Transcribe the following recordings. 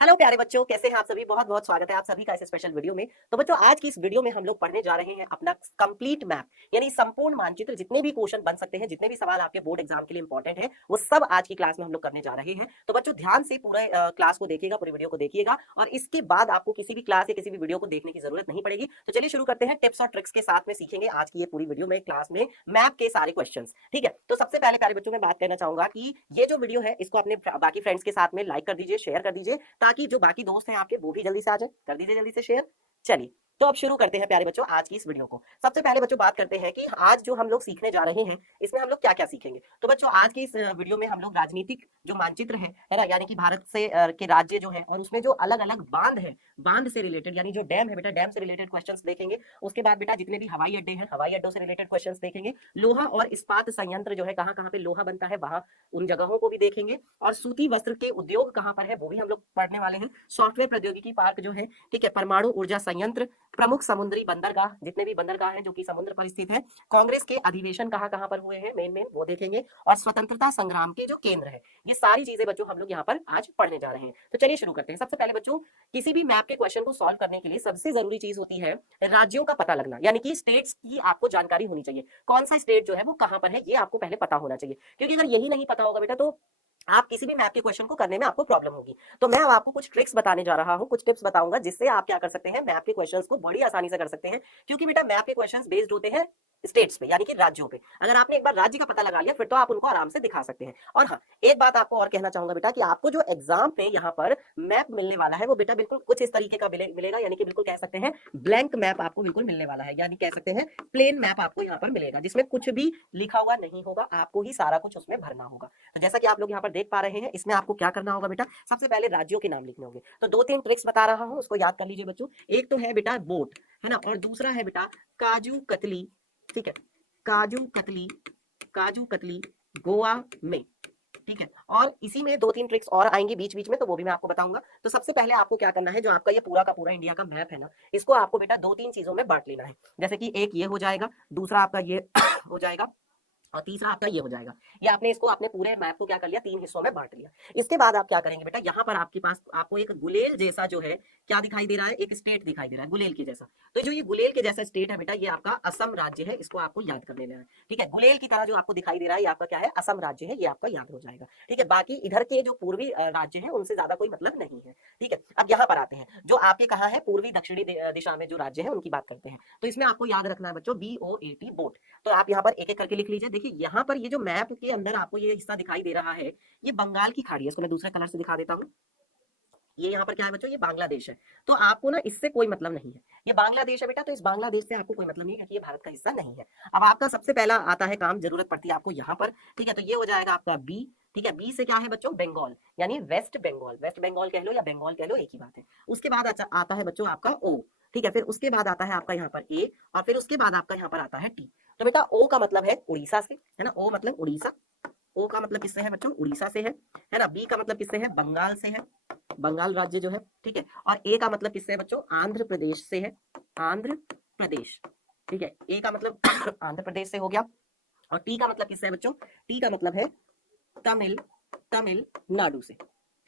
Hello प्यारे बच्चों, कैसे हैं आप सभी। बहुत बहुत स्वागत है आप सभी का इस स्पेशल वीडियो में। तो बच्चों, आज की इस वीडियो में हम लोग पढ़ने जा रहे हैं अपना कंप्लीट मैप, यानी संपूर्ण मानचित्र। जितने भी क्वेश्चन बन सकते हैं, जितने भी सवाल आपके बोर्ड एग्जाम के लिए इंपॉर्टेंट है, वो सब आज की क्लास में हम लोग करने जा रहे हैं। तो बच्चों, ध्यान से पूरे क्लास को देखिएगा, पूरी वीडियो को देखिएगा, और इसके बाद आपको किसी भी क्लास या किसी भी वीडियो को देखने की जरूरत नहीं पड़ेगी। तो चलिए शुरू करते हैं। टिप्स और ट्रिक्स के साथ में सीखेंगे आज की ये पूरी वीडियो में क्लास में मैप के सारे क्वेश्चन। ठीक है, तो सबसे पहले प्यारे बच्चों मैं बात करना चाहूंगा कि ये जो वीडियो है इसको अपने बाकी फ्रेंड्स के साथ में लाइक कर दीजिए, शेयर कर दीजिए, ताकि जो बाकी दोस्त हैं आपके वो भी जल्दी से आ जाए। कर दीजिए जल्दी से शेयर। चलिए, तो अब शुरू करते हैं प्यारे बच्चों आज की इस वीडियो को। सबसे पहले बच्चों बात करते हैं कि आज जो हम लोग सीखने जा रहे हैं इसमें हम लोग क्या क्या सीखेंगे। तो बच्चों, आज की इस वीडियो में हम लोग राजनीतिक जो मानचित्र है ना, यानी कि भारत से के राज्य जो है, और उसमें जो अलग अलग बांध है, बांध से रिलेटेड यानी जो डैम है बेटा, डैम से रिलेटेड क्वेश्चंस देखेंगे। उसके बाद बेटा जितने भी हवाई अड्डे हैं, हवाई अड्डों से रिलेटेड क्वेश्चंस देखेंगे। लोहा और इस्पात संयंत्र जो है, कहाँ कहाँ पे लोहा बनता है, वहां उन जगहों को भी देखेंगे। और सूती वस्त्र के उद्योग कहाँ पर है वो भी हम लोग पढ़ने वाले हैं। सॉफ्टवेयर प्रौद्योगिकी पार्क जो है, ठीक है, परमाणु ऊर्जा संयंत्र, प्रमुख समुद्री बंदरगाह, जितने भी बंदरगाह हैं जो कि समुद्र पर स्थित है, कांग्रेस के अधिवेशन कहाँ कहाँ पर हुए हैं, मेन मेन वो देखेंगे, और स्वतंत्रता संग्राम के जो केंद्र है, ये सारी चीजें बच्चों हम लोग यहाँ पर आज पढ़ने जा रहे हैं। तो चलिए शुरू करते हैं। सबसे पहले बच्चों, किसी भी मैप के क्वेश्चन को सॉल्व करने के लिए सबसे जरूरी चीज होती है राज्यों का पता लगना, यानी कि स्टेट्स की आपको जानकारी होनी चाहिए। कौन सा स्टेट जो है वो कहाँ पर है, ये आपको पहले पता होना चाहिए, क्योंकि अगर यही नहीं पता होगा बेटा तो आप किसी भी मैप के क्वेश्चन को करने में आपको प्रॉब्लम होगी। तो मैं अब आपको कुछ ट्रिक्स बताने जा रहा हूं, कुछ टिप्स बताऊंगा, जिससे आप क्या कर सकते हैं, मैप के क्वेश्चंस को बड़ी आसानी से कर सकते हैं। क्योंकि बेटा मैप के क्वेश्चंस बेस्ड होते हैं स्टेट्स पे, यानी कि राज्यों पे। अगर आपने एक बार राज्य का पता लगा लिया फिर तो आप उनको आराम से दिखा सकते हैं। और हाँ, एक बात आपको और कहना चाहूंगा बेटा कि आपको जो एग्जाम पे यहाँ पर मैप मिलने वाला है वो बेटा बिल्कुल कुछ इस तरीके का मिलेगा, यानी कि बिल्कुल कह सकते हैं ब्लैंक मैप आपको बिल्कुल मिलने वाला है, यानी कह सकते हैं प्लेन मैप आपको यहाँ पर मिलेगा, जिसमें कुछ भी लिखा हुआ नहीं होगा, आपको ही सारा कुछ उसमें भरना होगा। तो जैसा कि आप लोग यहाँ पर देख पा रहे हैं, इसमें आपको क्या करना होगा बेटा, सबसे पहले राज्यों के नाम लिखने होंगे। तो दो तीन ट्रिक्स बता रहा हूँ, उसको याद कर लीजिए बच्चों। एक तो है बेटा बोट, है ना, और दूसरा है बेटा काजू कतली। ठीक है, काजू कतली, काजू कतली गोवा में। ठीक है, और इसी में दो तीन ट्रिक्स और आएंगी बीच बीच में, तो वो भी मैं आपको बताऊंगा। तो सबसे पहले आपको क्या करना है, जो आपका ये पूरा का पूरा इंडिया का मैप है ना, इसको आपको बेटा दो तीन चीजों में बांट लेना है। जैसे कि एक ये हो जाएगा, दूसरा आपका ये हो जाएगा, और तीसरा आपका ये हो जाएगा। ये आपने इसको अपने पूरे मैप को क्या कर लिया, तीन हिस्सों में बांट लिया। इसके बाद आप क्या करेंगे बेटा, यहाँ पर आपके पास आपको एक गुलेल जैसा जो है क्या दिखाई दे रहा है, एक स्टेट दिखाई दे रहा है गुलेल के जैसा। तो जो ये गुलेल के जैसा स्टेट है बेटा, ये आपका असम राज्य है, इसको आपको याद कर लेना है। ठीक है, गुलेल की तरह जो आपको दिखाई दे रहा है ये आपका क्या है, असम राज्य है, ये आपका याद हो जाएगा। ठीक है, बाकी इधर के जो पूर्वी राज्य है उनसे ज्यादा कोई मतलब नहीं है। ठीक है, अब यहाँ पर आते हैं, जो आपके कहा है पूर्वी दक्षिणी दिशा में जो राज्य है उनकी बात करते हैं। तो इसमें आपको याद रखना है बच्चों BOAT बोट। तो आप यहाँ पर एक एक करके लिख लीजिए। देखिए यहाँ पर ये जो मैप के अंदर आपको ये हिस्सा दिखाई दे रहा है, ये बंगाल की खाड़ी है। इसको मैं दूसरे कलर से दिखा देता हूँ। ये यहाँ पर क्या है बच्चों, ये बांग्लादेश है। तो आपको ना इससे कोई मतलब नहीं है, ये बांग्लादेश है बेटा, तो इस बांग्लादेश से आपको कोई मतलब नहीं है, क्योंकि ये भारत का हिस्सा नहीं है। अब आपका सबसे पहला आता है काम, जरूरत पड़ती है आपको यहाँ पर। ठीक है, तो ये हो जाएगा आपका बी। ठीक है, बी से क्या है बच्चों, बंगाल, यानी वेस्ट बंगाल, वेस्ट बंगाल कह लो या बंगाल कह लो, एक ही बात है। उसके बाद आता है बच्चों आपका ओ। ठीक है, फिर उसके बाद आता है आपका यहाँ पर ए, और फिर उसके बाद आपका यहाँ पर आता है टी। तो बेटा ओ का मतलब है उड़ीसा से, है ना, ओ मतलब उड़ीसा। ओ का मतलब किससे है बच्चों, उड़ीसा से है ना। बी का मतलब किससे है, बंगाल से है, बंगाल राज्य जो है। ठीक है, और ए का मतलब किससे है बच्चों, आंध्र प्रदेश से है, आंध्र प्रदेश। ठीक है, ए का मतलब आंध्र प्रदेश से हो गया। और टी का मतलब किससे है बच्चों, टी का मतलब है तमिल, तमिलनाडु से।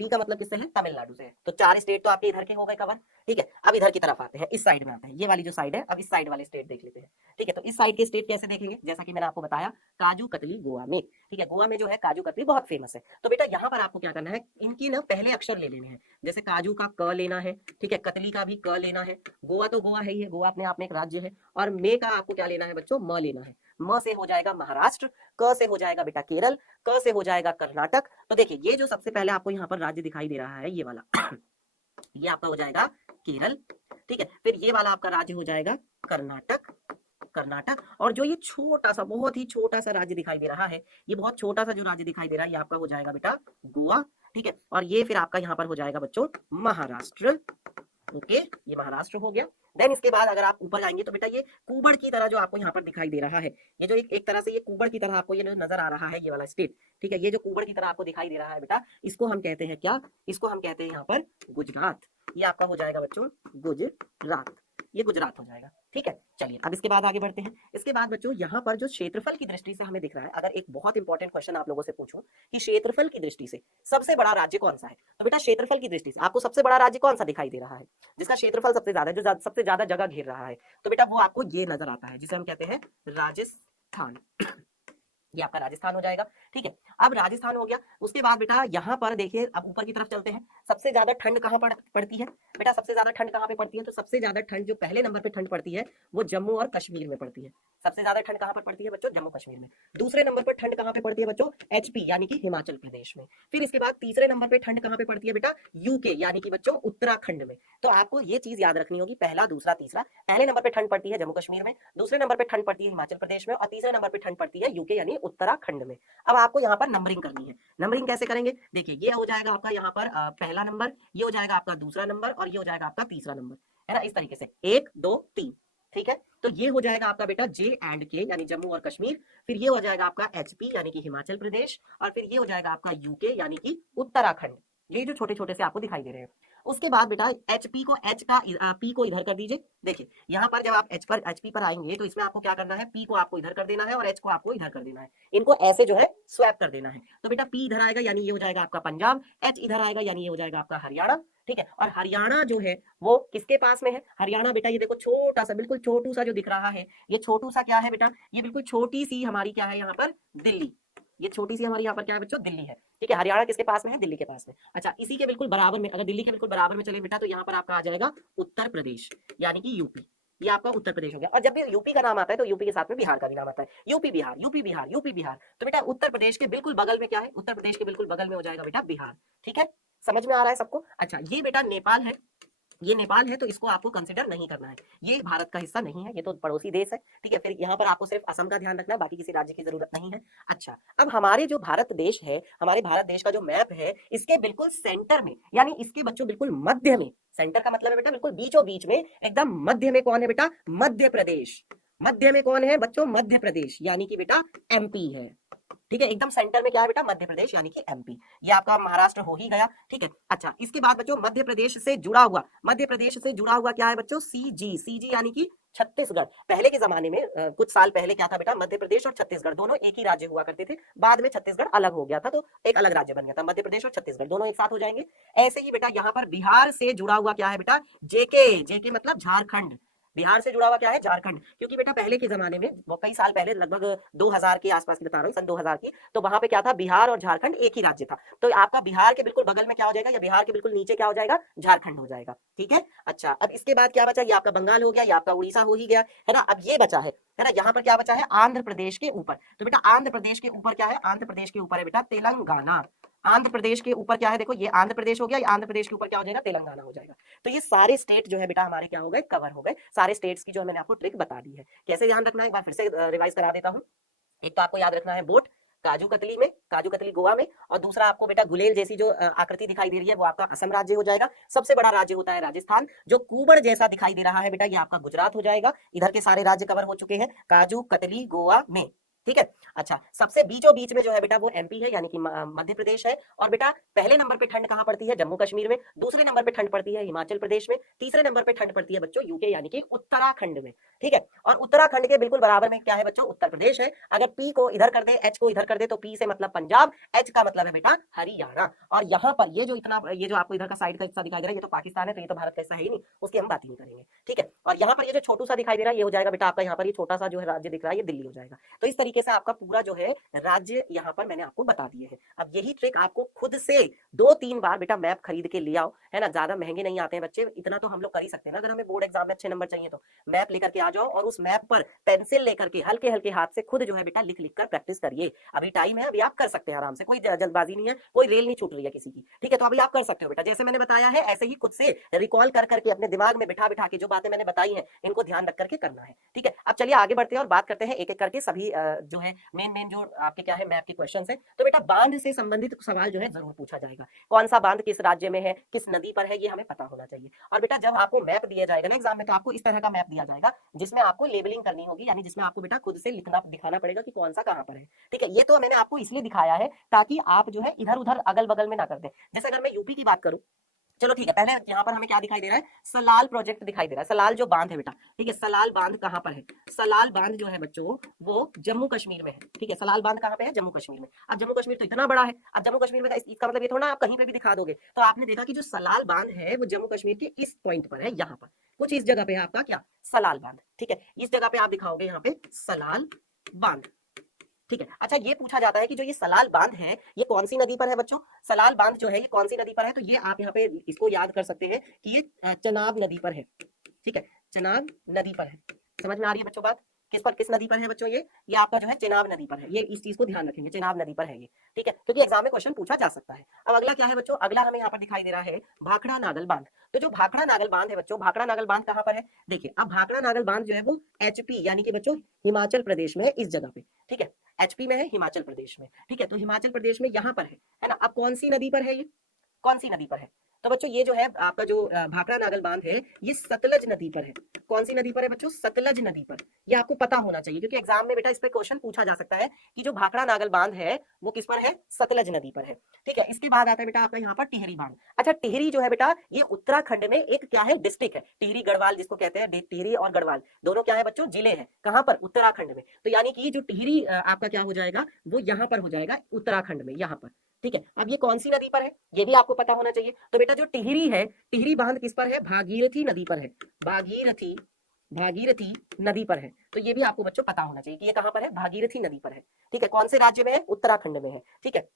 टी का मतलब किससे है, तमिलनाडु से है। तो चार स्टेट तो आपके इधर के हो गए कवर। ठीक है, अब इधर की तरफ आते हैं, इस साइड में आते हैं, ये वाली जो साइड है, अब इस साइड वाले स्टेट देख लेते हैं। ठीक है, तो इस साइड के स्टेट कैसे देखेंगे, जैसा कि मैंने आपको बताया, काजू कतली गोवा में। ठीक है, गोवा में जो है काजू कतली बहुत फेमस है। तो बेटा यहाँ पर आपको क्या करना है, इनकी ना पहले अक्षर ले लेने हैं। जैसे काजू का क लेना है, ठीक है, कतली का भी क लेना है। गोवा तो गोवा है ही है, गोवा अपने आप में एक राज्य है। और मे का आपको क्या लेना है बच्चों, म लेना है। म से हो जाएगा महाराष्ट्र, क से हो जाएगा बेटा केरल, क से हो जाएगा कर्नाटक। तो देखिए ये जो सबसे पहले आपको यहाँ पर राज्य दिखाई दे रहा है, ये वाला ये आपका हो जाएगा केरल। ठीक है, फिर ये वाला आपका राज्य हो जाएगा कर्नाटक, कर्नाटक। और जो ये छोटा सा, बहुत ही छोटा सा राज्य दिखाई दे रहा है, ये बहुत छोटा सा जो राज्य दिखाई दे रहा है, ये आपका हो जाएगा बेटा गोवा। ठीक है, और ये फिर आपका यहाँ पर हो जाएगा बच्चों महाराष्ट्र। ओके, ये महाराष्ट्र हो गया। देन इसके बाद अगर आप ऊपर जाएंगे तो बेटा ये कुबड़ की तरह जो आपको यहाँ पर दिखाई दे रहा है, ये जो एक तरह से ये कुबड़ की तरह आपको ये नजर आ रहा है, ये वाला स्टेट। ठीक है, ये जो कुबड़ की तरह आपको दिखाई दे रहा है बेटा, इसको हम कहते हैं क्या, इसको हम कहते हैं यहाँ पर गुजरात। ये आपका हो जाएगा बच्चों गुजरात। ये गुजरात हो जाएगा। ठीक है, चलिए अब इसके बाद आगे बढ़ते हैं। इसके बाद बच्चों यहाँ पर जो क्षेत्रफल की दृष्टि से हमें दिख रहा है, अगर एक बहुत इंपॉर्टेंट क्वेश्चन आप लोगों से पूछूं कि क्षेत्रफल की दृष्टि से सबसे बड़ा राज्य कौन सा है, तो बेटा क्षेत्रफल की दृष्टि से आपको सबसे बड़ा राज्य कौन सा दिखाई दे रहा है, जिसका क्षेत्रफल सबसे ज्यादा है, जो सबसे ज्यादा जगह घेर रहा है, तो बेटा वो आपको ये नजर आता है, जिसे हम कहते हैं राजस्थान। ये आपका राजस्थान हो जाएगा। ठीक है, अब राजस्थान हो गया। उसके बाद बेटा यहाँ पर देखिए, अब ऊपर की तरफ चलते हैं। सबसे ज्यादा ठंड कहाँ पड़ती है बेटा, सबसे ज्यादा ठंड कहाँ पे पड़ती है, तो सबसे ज्यादा ठंड जो पहले नंबर पे ठंड पड़ती है वो जम्मू और कश्मीर में पड़ती है। सबसे ज्यादा ठंड कहाँ पर पड़ती है बच्चों, जम्मू कश्मीर में। दूसरे नंबर पर ठंड कहाँ पे पड़ती है बच्चों, एचपी यानी कि हिमाचल प्रदेश में। फिर इसके बाद तीसरे नंबर पे ठंड कहाँ पे पड़ती है बेटा, यूके यानी कि बच्चों उत्तराखंड में। तो आपको ये चीज याद रखनी होगी, पहला दूसरा तीसरा। पहले नंबर पे ठंड पड़ती है जम्मू कश्मीर में, दूसरे नंबर पे ठंड पड़ती है हिमाचल प्रदेश में, और तीसरे नंबर पे ठंड पड़ती है यूके यानी उत्तराखंड में। अब आपको यहाँ पर नंबरिंग करनी है। नंबरिंग कैसे करेंगे, देखिए ये हो जाएगा आपका यहाँ पर पहला नंबर, ये हो जाएगा आपका दूसरा नंबर, और ये हो जाएगा आपका तीसरा नंबर, है ना, इस तरीके से 1 2 3। ठीक है, तो ये हो जाएगा आपका बेटा जे एंड के यानी जम्मू और कश्मीर। फिर ये हो जाएगा आपका एचपी यानी कि हिमाचल प्रदेश, और फिर ये हो जाएगा आपका यूके यानी कि उत्तराखंड। ये जो छोटे छोटे से आपको दिखाई दे रहे हैं। उसके बाद बेटा एचपी को एच का पी को इधर कर दीजिए। देखिए यहाँ पर जब आप एचपी पर आएंगे तो इसमें आपको क्या करना है, पी को आपको इधर कर देना है और एच को आपको इधर कर देना है। इनको ऐसे जो है स्वैप कर देना है। तो बेटा पी इधर आएगा यानी ये हो जाएगा आपका पंजाब, एच इधर आएगा यानी ये हो जाएगा आपका हरियाणा। ठीक है, और हरियाणा जो है वो किसके पास में है, हरियाणा बेटा ये देखो छोटा सा, बिल्कुल छोटू सा जो दिख रहा है, ये छोटू सा क्या है बेटा, ये बिल्कुल छोटी सी हमारी क्या है यहाँ पर, दिल्ली। ये छोटी सी हमारी यहाँ पर क्या है बच्चों, दिल्ली है। ठीक है, हरियाणा किसके पास में है, दिल्ली के पास में। अच्छा, इसी के बिल्कुल बराबर में, अगर दिल्ली के बिल्कुल बराबर में चले बेटा, तो यहाँ पर आपका आ जाएगा उत्तर प्रदेश यानी कि यूपी। ये आपका उत्तर प्रदेश हो गया। और जब भी यूपी का नाम आता है तो यूपी के साथ में बिहार का भी नाम आता है, UP Bihar, UP Bihar, UP Bihar. तो बेटा उत्तर प्रदेश के बिल्कुल बगल में क्या है, उत्तर प्रदेश के बिल्कुल बगल में हो जाएगा बेटा बिहार। ठीक है, समझ में आ रहा है सबको। अच्छा, ये बेटा नेपाल है, ये नेपाल है, तो इसको आपको कंसिडर नहीं करना है, ये भारत का हिस्सा नहीं है, ये तो पड़ोसी देश है। ठीक है, फिर यहाँ पर आपको सिर्फ असम का ध्यान रखना है, बाकी किसी राज्य की जरूरत नहीं है। अच्छा, अब हमारे जो भारत देश है, हमारे भारत देश का जो मैप है, इसके बिल्कुल सेंटर में, यानी इसके बच्चों बिल्कुल मध्य में, सेंटर का मतलब है बेटा बिल्कुल बीचों बीच में, एकदम मध्य में कौन है बेटा, मध्य प्रदेश। मध्य में कौन है बच्चों, मध्य प्रदेश यानी कि बेटा एमपी है। ठीक है, एकदम सेंटर में क्या है बेटा, मध्य प्रदेश यानी कि एमपी। ये आपका महाराष्ट्र हो ही गया। ठीक है, अच्छा इसके बाद बच्चों मध्य प्रदेश से जुड़ा हुआ, मध्य प्रदेश से जुड़ा हुआ क्या है बच्चों, सीजी। सीजी यानी कि छत्तीसगढ़। पहले के जमाने में कुछ साल पहले क्या था बेटा, मध्य प्रदेश और छत्तीसगढ़ दोनों एक ही राज्य हुआ करते थे। बाद में छत्तीसगढ़ अलग हो गया था, तो एक अलग राज्य बन गया था, मध्य प्रदेश और छत्तीसगढ़ दोनों एक साथ हो जाएंगे। ऐसे ही बेटा यहाँ पर बिहार से जुड़ा हुआ क्या है बेटा, जेके। जेके मतलब झारखंड। बिहार से जुड़ा हुआ क्या है, झारखंड। क्योंकि बेटा पहले के जमाने में, वो कई साल पहले, लगभग 2000 के आसपास की बता रहा हूँ, सन 2000 की, तो वहां पे क्या था, बिहार और झारखंड एक ही राज्य था। तो आपका बिहार के बिल्कुल बगल में क्या हो जाएगा, या बिहार के बिल्कुल नीचे क्या हो जाएगा, झारखंड हो जाएगा। ठीक है, अच्छा अब इसके बाद क्या बचा, ये आपका बंगाल हो गया, ये आपका उड़ीसा हो ही गया, है ना। अब ये बचा है ना, यहाँ पर क्या बचा है, आंध्र प्रदेश के ऊपर। तो बेटा आंध्र प्रदेश के ऊपर क्या है, आंध्र प्रदेश के ऊपर है बेटा तेलंगाना। आंध्र प्रदेश के ऊपर क्या है, देखो ये आंध्र प्रदेश हो गया, ये आंध्र प्रदेश के ऊपर क्या हो जाएगा, तेलंगाना हो जाएगा। तो ये सारे स्टेट जो है बेटा हमारे क्या हो गए, कवर हो गए। सारे स्टेट्स की जो मैंने आपको ट्रिक बता दी है। कैसे ध्यान रखना है, एक बार फिर से रिवाइज करा देता हूँ। एक तो आपको याद रखना है बोट, काजू कतली में, काजू कतली गोवा में, और दूसरा आपको बेटा गुलेल जैसी जो आकृति दिखाई दे रही है वो आपका असम राज्य हो जाएगा। सबसे बड़ा राज्य होता है राजस्थान। जो कुबड़ जैसा दिखाई दे रहा है बेटा, ये आपका गुजरात हो जाएगा। इधर के सारे राज्य कवर हो चुके हैं काजू कतली गोवा में। ठीक है, अच्छा सबसे बीचों बीच में जो है बेटा वो एमपी है, यानी कि मध्य प्रदेश है। और बेटा पहले नंबर पे ठंड कहां पड़ती है, जम्मू कश्मीर में। दूसरे नंबर पे ठंड पड़ती है हिमाचल प्रदेश में। तीसरे नंबर पे ठंड पड़ती है बच्चों यूके यानी कि उत्तराखंड में। ठीक है, और उत्तराखंड के बिल्कुल बराबर में क्या है बच्चों, उत्तर प्रदेश है। अगर पी को इधर कर दे, एच को इधर कर दे, तो पी से मतलब पंजाब, एच का मतलब है बेटा हरियाणा। और यहाँ पर ये जो इतना, ये जो आपको इधर का साइड का हिस्सा दिखाई दे रहा है, ये तो पाकिस्तान है, तो ये तो भारत का हिस्सा है ही नहीं, उसकी हम बात ही नहीं करेंगे। ठीक है, और यहाँ पर ये जो छोटू सा दिखाई दे रहा है, ये हो जाएगा बेटा आपका, यहाँ पर ये छोटा सा जो है राज्य दिख रहा है, ये दिल्ली हो जाएगा। तो इस तरीके से आपका पूरा जो है राज्य यहाँ पर मैंने आपको बता दिए हैं। अब यही ट्रिक आपको खुद से 2-3 बार बेटा मैप खरीद के ले आओ, है ना। ज्यादा महंगे नहीं आते हैं बच्चे, इतना तो हम लोग कर ही सकते हैं ना। अगर हमें बोर्ड एग्जाम में अच्छे नंबर चाहिए तो मैप लेकर के आ जाओ, और उस मैप पर पेंसिल लेकर के हल्के हल्के हाथ से खुद जो है बेटा लिख लिख कर प्रैक्टिस करिए। अभी टाइम है, अभी आप कर सकते हैं आराम से, कोई जल्दबाजी नहीं है, कोई रेल नहीं छूट रही है किसी की। ठीक है, तो अभी आप कर सकते हो बेटा, जैसे मैंने बताया है ऐसे ही खुद से रिकॉल कर करके अपने दिमाग में बिठा बिठा के जो बातें मैंने बताई है इनको ध्यान रख करके करना है। ठीक है, अब चलिए आगे बढ़ते हैं और बात करते हैं एक एक करके सभी जो है मेन जो आपके क्या है मैप के क्वेश्चन है। तो बेटा बांध से संबंधित सवाल जो है जरूर पूछा जाएगा। कौन सा बांध किस राज्य में है, किस नदी पर है, ये हमें पता होना चाहिए। और बेटा जब आपको मैप दिया जाएगा ना एग्जाम में, तो आपको इस तरह का मैप दिया जाएगा जिसमें आपको लेबलिंग करनी होगी, यानी जिसमें आपको बेटा खुद से लिखना दिखाना पड़ेगा कि कौन सा कहां पर है। ठीक है, ये तो मैंने आपको इसलिए दिखाया है ताकि आप जो है इधर उधर अगल बगल में ना कर दें। जैसे अगर मैं यूपी की बात करूं, चलो ठीक है, पहले यहाँ पर हमें क्या दिखाई दे रहा है, सलाल प्रोजेक्ट दिखाई दे रहा है। सलाल जो बांध है बेटा, ठीक है, सलाल बांध कहाँ पर है, सलाल बांध जो है बच्चों वो जम्मू कश्मीर में है। ठीक है, सलाल बांध कहाँ पे है, जम्मू कश्मीर में। अब जम्मू कश्मीर तो इतना बड़ा है, अब जम्मू कश्मीर में इसका मतलब ये थोड़ा आप कहीं पे भी दिखा दोगे। तो आपने देखा कि जो सलाल बांध है वो जम्मू कश्मीर के इस पॉइंट पर है, यहाँ पर कुछ इस जगह पे है आपका क्या, सलाल बांध। ठीक है, इस जगह पे आप दिखाओगे यहाँ पे सलाल बांध। ठीक है, अच्छा ये पूछा जाता है कि जो ये सलाल बांध है ये कौन सी नदी पर है बच्चों, सलाल बांध जो है ये कौन सी नदी पर है, तो ये आप यहाँ पे इसको याद कर सकते हैं कि ये चनाब नदी पर है। ठीक है, चनाब नदी पर है। समझ में आ रही है बच्चों बात, किस नदी पर है बच्चों, ये आपका जो है चेनाब नदी पर है। ये इस चीज को ध्यान रखेंगे, चेनाब नदी पर है ये। ठीक है, क्योंकि एग्जाम में क्वेश्चन पूछा जा सकता है। अब अगला क्या है बच्चों, अगला हमें यहाँ पर दिखाई दे रहा है भाखड़ा नागल बांध। तो जो भाखड़ा नागल बांध है बच्चों, भाखड़ा नागल बांध कहाँ पर है, देखिए अब भाखड़ा नागल बांध जो है वो एचपी यानी कि बच्चों हिमाचल प्रदेश में है, इस जगह पे। ठीक है, एचपी में है, हिमाचल प्रदेश में। ठीक है, तो हिमाचल प्रदेश में यहाँ पर है ना। अब कौन सी नदी पर है ये, कौन सी नदी पर है, तो बच्चों ये जो है आपका जो भाखड़ा नागल बांध है ये सतलज नदी पर है। कौन सी नदी पर है बच्चों, सतलज नदी पर। ये आपको पता होना चाहिए क्योंकि एग्जाम में बेटा इस पे क्वेश्चन पूछा जा सकता है कि जो भाखड़ा नागल बांध है वो किस पर है, सतलज नदी पर है। ठीक है, इसके बाद आता है बेटा आपका यहाँ पर टिहरी बांध। अच्छा टिहरी जो है बेटा ये उत्तराखंड में एक क्या है, डिस्ट्रिक्ट है, टिहरी गढ़वाल जिसको कहते हैं, टिहरी और गढ़वाल दोनों क्या है बच्चों, जिले हैं। कहाँ पर, उत्तराखंड में। तो यानी कि जो टिहरी आपका क्या हो जाएगा, वो यहाँ पर हो जाएगा, उत्तराखंड में, यहाँ पर। ठीक है, अब ये कौन सी नदी पर है ये भी आपको पता होना चाहिए। तो बेटा जो टिहरी है, टिहरी बांध किस पर है, भागीरथी नदी पर है, भागीरथी, भागीरथी नदी पर है। तो ये भी आपको बच्चों पता होना चाहिए कि ये कहां पर है, भागीरथी नदी पर है। ठीक है, कौन से राज्य में है, उत्तराखंड में है। ठीक है,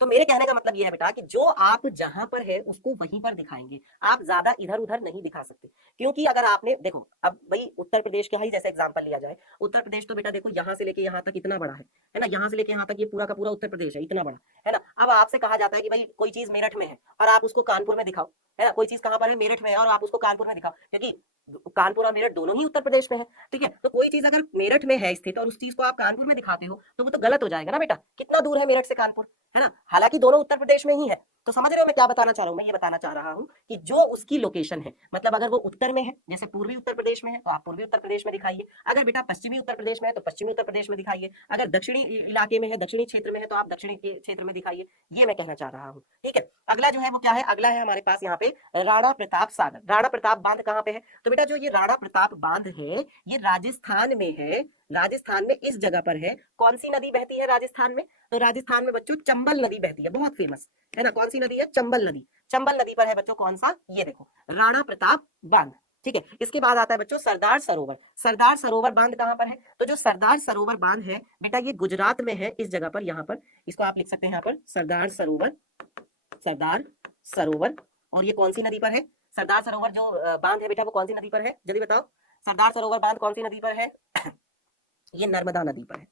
तो मेरे कहने का मतलब ये है बेटा कि जो आप जहां पर है उसको वहीं पर दिखाएंगे, आप ज्यादा इधर उधर नहीं दिखा सकते। क्योंकि अगर आपने देखो, अब भाई उत्तर प्रदेश का ही जैसे एग्जांपल लिया जाए, उत्तर प्रदेश तो बेटा देखो यहाँ से लेके यहाँ तक इतना बड़ा है ना, यहाँ से लेके यहाँ तक ये पूरा का पूरा उत्तर प्रदेश है, इतना बड़ा है ना। अब आपसे कहा जाता है कि भाई कोई चीज मेरठ में है और आप उसको कानपुर में दिखाओ, है ना, कोई चीज कहां पर है, मेरठ में है और आप उसको कानपुर में दिखाओ, क्योंकि कानपुर और मेरठ दोनों ही उत्तर प्रदेश में है। ठीक है, तो कोई चीज अगर मेरठ में है स्थित और उस चीज को आप कानपुर में दिखाते हो तो वो तो गलत हो जाएगा ना बेटा, कितना दूर है मेरठ से कानपुर, है ना, हालांकि दोनों उत्तर प्रदेश में ही है। तो समझ रहे हो मैं क्या बताना चाह रहा हूं, मैं ये बताना चाह रहा हूं कि जो उसकी लोकेशन है, मतलब अगर वो उत्तर में है जैसे पूर्वी उत्तर प्रदेश में है तो आप पूर्वी उत्तर प्रदेश में दिखाइए, अगर बेटा पश्चिमी उत्तर प्रदेश में है तो पश्चिमी उत्तर प्रदेश में दिखाइए, अगर दक्षिणी इलाके में है, दक्षिणी क्षेत्र में है तो आप दक्षिणी क्षेत्र में दिखाइए, ये मैं कहना चाह रहा हूँ। ठीक है, अगला जो है वो क्या है, अगला है हमारे पास यहाँ पे राणा प्रताप सागर। राणा प्रताप बांध कहाँ पे है, तो बेटा जो ये राणा प्रताप बांध है ये राजस्थान में है, राजस्थान में इस जगह पर है। कौन सी नदी बहती है राजस्थान में, तो राजस्थान में बच्चों चंबल नदी बहती है, बहुत फेमस है ना। कौन सी नदी है, चंबल नदी, चंबल नदी पर है बच्चों कौन सा, ये देखो राणा प्रताप बांध। ठीक है, इसके बाद आता है बच्चों सरदार सरोवर। सरदार सरोवर बांध कहां पर है, तो जो सरदार सरोवर बांध है बेटा ये गुजरात में है, इस जगह पर, यहाँ पर इसको आप लिख सकते हैं यहाँ पर सरदार सरोवर, सरदार सरोवर। और ये कौन सी नदी पर है, सरदार सरोवर जो बांध है बेटा वो कौन सी नदी पर है, जल्दी बताओ, सरदार सरोवर बांध कौन सी नदी पर है ये नर्मदा नदी पर है,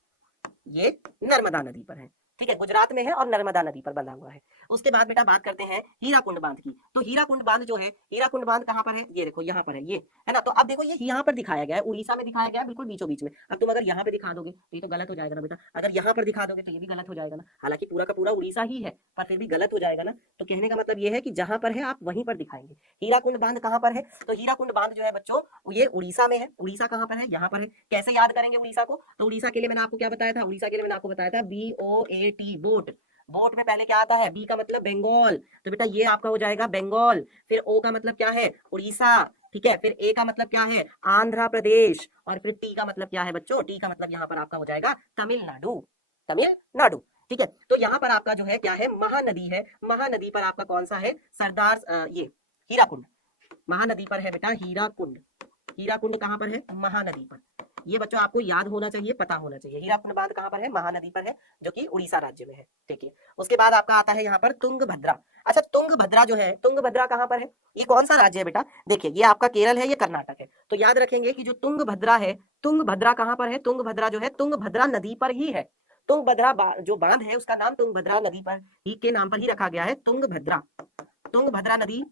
ये नर्मदा नदी पर है। ठीक है, गुजरात में है और नर्मदा नदी पर बंधा हुआ है। उसके बाद बेटा बात करते हैं हीराकुंड बांध की। तो हीराकुंड बांध जो है, हीराकुंड बांध कहां पर है, ये देखो यहाँ पर है, ये है ना। तो अब देखो ये यहाँ पर दिखाया गया है, उड़ीसा में दिखाया गया है, बिल्कुल बीचों बीच में। अब तुम अगर यहाँ पे दिखा दोगे तो ये तो गलत हो जाएगा ना बेटा, अगर यहाँ पर दिखा दोगे तो ये भी गलत हो जाएगा ना, हालांकि पूरा का पूरा उड़ीसा ही है पर फिर भी गलत हो जाएगा ना। तो कहने का मतलब ये है कि जहां पर है आप वहीं पर दिखाएंगे। हीराकुंड बांध कहां पर है, तो हीराकुंड बांध जो है बच्चों ये उड़ीसा में है। उड़ीसा कहां पर है, यहाँ पर है। कैसे याद करेंगे उड़ीसा को, तो उड़ीसा के लिए मैंने आपको क्या बताया था, उड़ीसा के लिए मैंने आपको बताया था BOAT, बोट। बोट में पहले क्या आता है, बी का मतलब बंगाल, तो बेटा ये आपका हो जाएगा बंगाल। फिर ओ का मतलब क्या है, उड़ीसा। ठीक है, फिर ए का मतलब क्या है, आंध्र प्रदेश। और फिर टी का मतलब क्या है बच्चों, टी का मतलब यहाँ पर आपका हो जाएगा तमिलनाडु, तमिलनाडु। ठीक है, तो यहाँ पर आपका जो है क्या है, महानदी है। महानदी पर आपका कौन सा है, सरदार ये हीराकुंड, महानदी पर है बेटा हीराकुंड। हीराकुंड कहाँ पर है, महानदी पर। ये बच्चों आपको याद होना चाहिए, पता होना चाहिए। हीराकुंड बांध कहाँ पर है, महानदी पर है, जो कि उड़ीसा राज्य में है। ठीक है, उसके बाद आपका आता है यहाँ पर तुंगभद्रा। अच्छा तुंगभद्रा जो है, तुंगभद्रा कहाँ पर है, ये कौन सा राज्य है बेटा, देखिए ये आपका केरल है, ये कर्नाटक है। तो याद रखेंगे कि जो तुंगभद्रा है, तुंगभद्रा कहाँ पर है, तुंगभद्रा जो है तुंगभद्रा नदी पर ही है। तुंगभद्रा जो बांध है उसका नाम तुंगभद्रा नदी पर ही के नाम पर ही रखा गया है, तुंगभद्रा। तुंगभद्रा नदी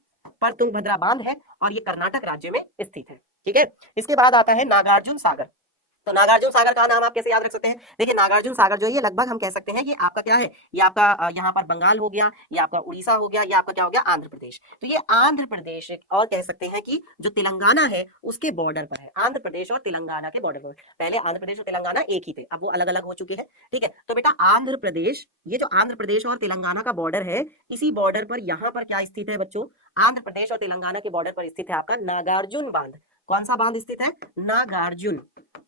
पर तुंगभद्रा बांध है और ये कर्नाटक राज्य में स्थित है। ठीक है, इसके बाद आता है नागार्जुन सागर। तो नागार्जुन सागर का नाम आप कैसे याद रख सकते हैं? देखिए नागार्जुन सागर जो है ये लगभग हम कह सकते हैं ये आपका क्या है, ये आपका यहाँ पर बंगाल हो गया, ये आपका उड़ीसा हो गया, ये आपका क्या हो गया, आंध्र प्रदेश। तो ये आंध्र प्रदेश और कह सकते हैं कि जो तेलंगाना है उसके बॉर्डर पर है, आंध्र प्रदेश और तेलंगाना के बॉर्डर पर। पहले आंध्र प्रदेश और तेलंगाना एक ही थे, अब वो अलग अलग हो चुके हैं। ठीक है, तो बेटा आंध्र प्रदेश, ये जो आंध्र प्रदेश और तेलंगाना का बॉर्डर है, इसी बॉर्डर पर यहाँ पर क्या स्थित है बच्चों, आंध्र प्रदेश और तेलंगाना के बॉर्डर पर स्थित है आपका नागार्जुन बांध। कौन सा बांध स्थित है? नागार्जुन,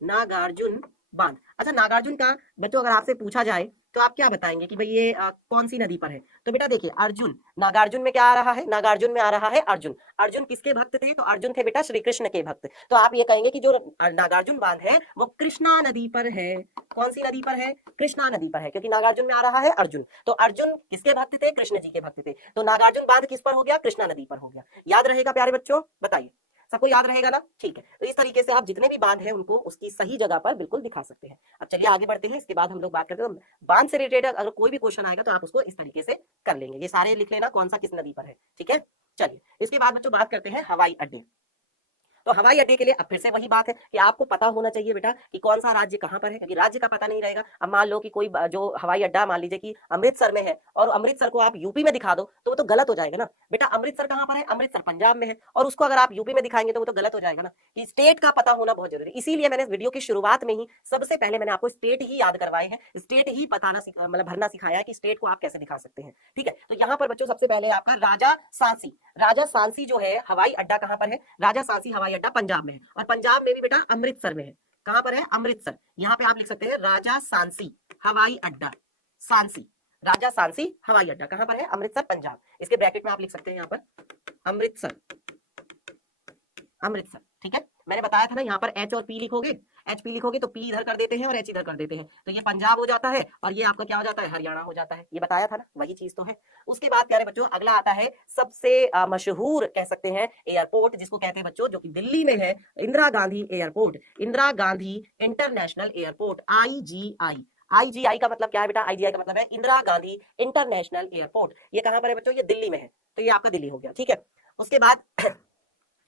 नागार्जुन बांध। अच्छा नागार्जुन का बच्चों अगर आपसे पूछा जाए तो आप क्या बताएंगे कि भाई ये कौन सी नदी पर है? तो बेटा देखिए अर्जुन, नागार्जुन में क्या आ रहा है, नागार्जुन में आ रहा है अर्जुन। अर्जुन किसके भक्त थे? तो अर्जुन थे बेटा श्री कृष्ण के भक्त। तो आप ये कहेंगे कि जो नागार्जुन बांध है वो कृष्णा नदी पर है। कौन सी नदी पर है? कृष्णा नदी पर है, क्योंकि नागार्जुन में आ रहा है अर्जुन। तो अर्जुन किसके भक्त थे? कृष्ण जी के भक्त थे। तो नागार्जुन बांध किस पर हो गया? कृष्णा नदी पर हो गया। याद रहेगा प्यारे बच्चों? बताइए, सबको याद रहेगा ना? ठीक है, तो इस तरीके से आप जितने भी बांध हैं उनको उसकी सही जगह पर बिल्कुल दिखा सकते हैं। अब चलिए आगे बढ़ते हैं, इसके बाद हम लोग बात करते हैं बांध से रिलेटेड अगर कोई भी क्वेश्चन आएगा तो आप उसको इस तरीके से कर लेंगे। ये सारे लिख लेना कौन सा किस नदी पर है। ठीक है, चलिए इसके बाद बच्चों बात करते हैं हवाई अड्डे। तो हवाई अड्डे के लिए अब फिर से वही बात है कि आपको पता होना चाहिए बेटा कि कौन सा राज्य कहाँ पर है, क्योंकि राज्य का पता नहीं रहेगा। अब मान लो कि कोई जो हवाई अड्डा मान लीजिए कि अमृतसर में है और अमृतसर को आप यूपी में दिखा दो तो वो तो गलत हो जाएगा ना। बेटा अमृतसर कहाँ पर है? अमृतसर पंजाब में है, और उसको अगर आप यूपी में दिखाएंगे तो वो तो गलत हो जाएगा ना। कि स्टेट का पता होना बहुत जरूरी है, इसीलिए मैंने वीडियो की शुरुआत में ही सबसे पहले मैंने आपको स्टेट ही याद करवाए हैं, स्टेट ही बताना मतलब भरना सिखाया है कि स्टेट को आप कैसे दिखा सकते हैं। ठीक है, तो यहाँ पर बच्चों सबसे पहले आपका राजा सांसी, राजा सांसी जो है हवाई अड्डा कहाँ पर है? राजा सांसी हवाई अड्डा पंजाब में है, और पंजाब में भी बेटा अमृतसर में है। कहां पर है? अमृतसर। यहां पे आप लिख सकते हैं राजा सांसी हवाई अड्डा, सांसी, राजा सांसी हवाई अड्डा कहां पर है? अमृतसर पंजाब। इसके ब्रैकेट में आप लिख सकते हैं यहां पर अमृतसर, अमृतसर। ठीक है, मैंने बताया था ना यहाँ पर एच और पी लिखोगे, एच पी लिखोगे तो पी इधर कर देते हैं और एच इधर कर देते हैं, तो ये पंजाब हो जाता है और ये आपका क्या हो जाता है? हरियाणा हो जाता है। ये बताया था ना, वही चीज तो है। उसके बाद प्यारे बच्चों अगला आता है सबसे मशहूर कह सकते हैं एयरपोर्ट, जिसको कहते हैं बच्चों, जो कि दिल्ली में है, Indira Gandhi airport, Indira Gandhi international airport, IGI। IGI का मतलब क्या है बेटा? IGI का मतलब है इंदिरा गांधी इंटरनेशनल एयरपोर्ट। ये कहां पर है बच्चों? ये दिल्ली में है, तो ये आपका दिल्ली हो गया। ठीक है, उसके बाद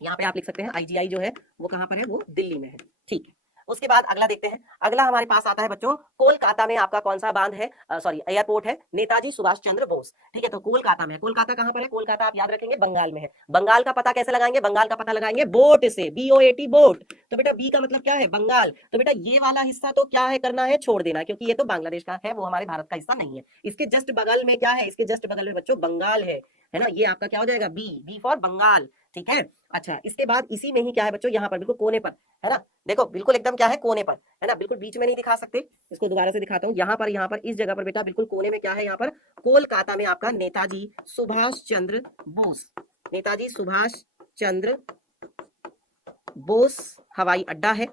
यहाँ पे आप लिख सकते हैं IGI जो है वो कहां पर है? वो दिल्ली में है। ठीक है, उसके बाद अगला देखते हैं। अगला हमारे पास आता है बच्चों कोलकाता में आपका कौन सा बांध है, सॉरी एयरपोर्ट है? नेताजी सुभाष चंद्र बोस। ठीक है, तो कोलकाता में, कोलकाता कहां पर है? कोलकाता आप याद रखेंगे बंगाल में है। बंगाल का पता कैसे लगाएंगे? बंगाल का पता लगाएंगे बोट से, BOAT बोट। तो बेटा बी का मतलब क्या है? बंगाल। तो बेटा ये वाला हिस्सा तो क्या है करना है? छोड़ देना, क्योंकि ये तो बांग्लादेश का है, वो हमारे भारत का हिस्सा नहीं है। इसके जस्ट बगल में क्या है? इसके जस्ट बगल में बच्चों बंगाल है ना। ये आपका क्या हो जाएगा? B for Bengal. ठीक है, अच्छा इसके बाद इसी में ही क्या है बच्चों? यहाँ पर बिल्कुल कोने पर है ना, देखो बिल्कुल एकदम क्या है? कोने पर है ना, बिल्कुल बीच में नहीं दिखा सकते। इसको दोबारा से दिखाता हूँ, यहाँ पर इस जगह पर बेटा बिल्कुल कोने में क्या है? यहाँ पर कोलकाता में आपका नेताजी सुभाष चंद्र बोस, नेताजी सुभाष चंद्र बोस हवाई अड्डा है।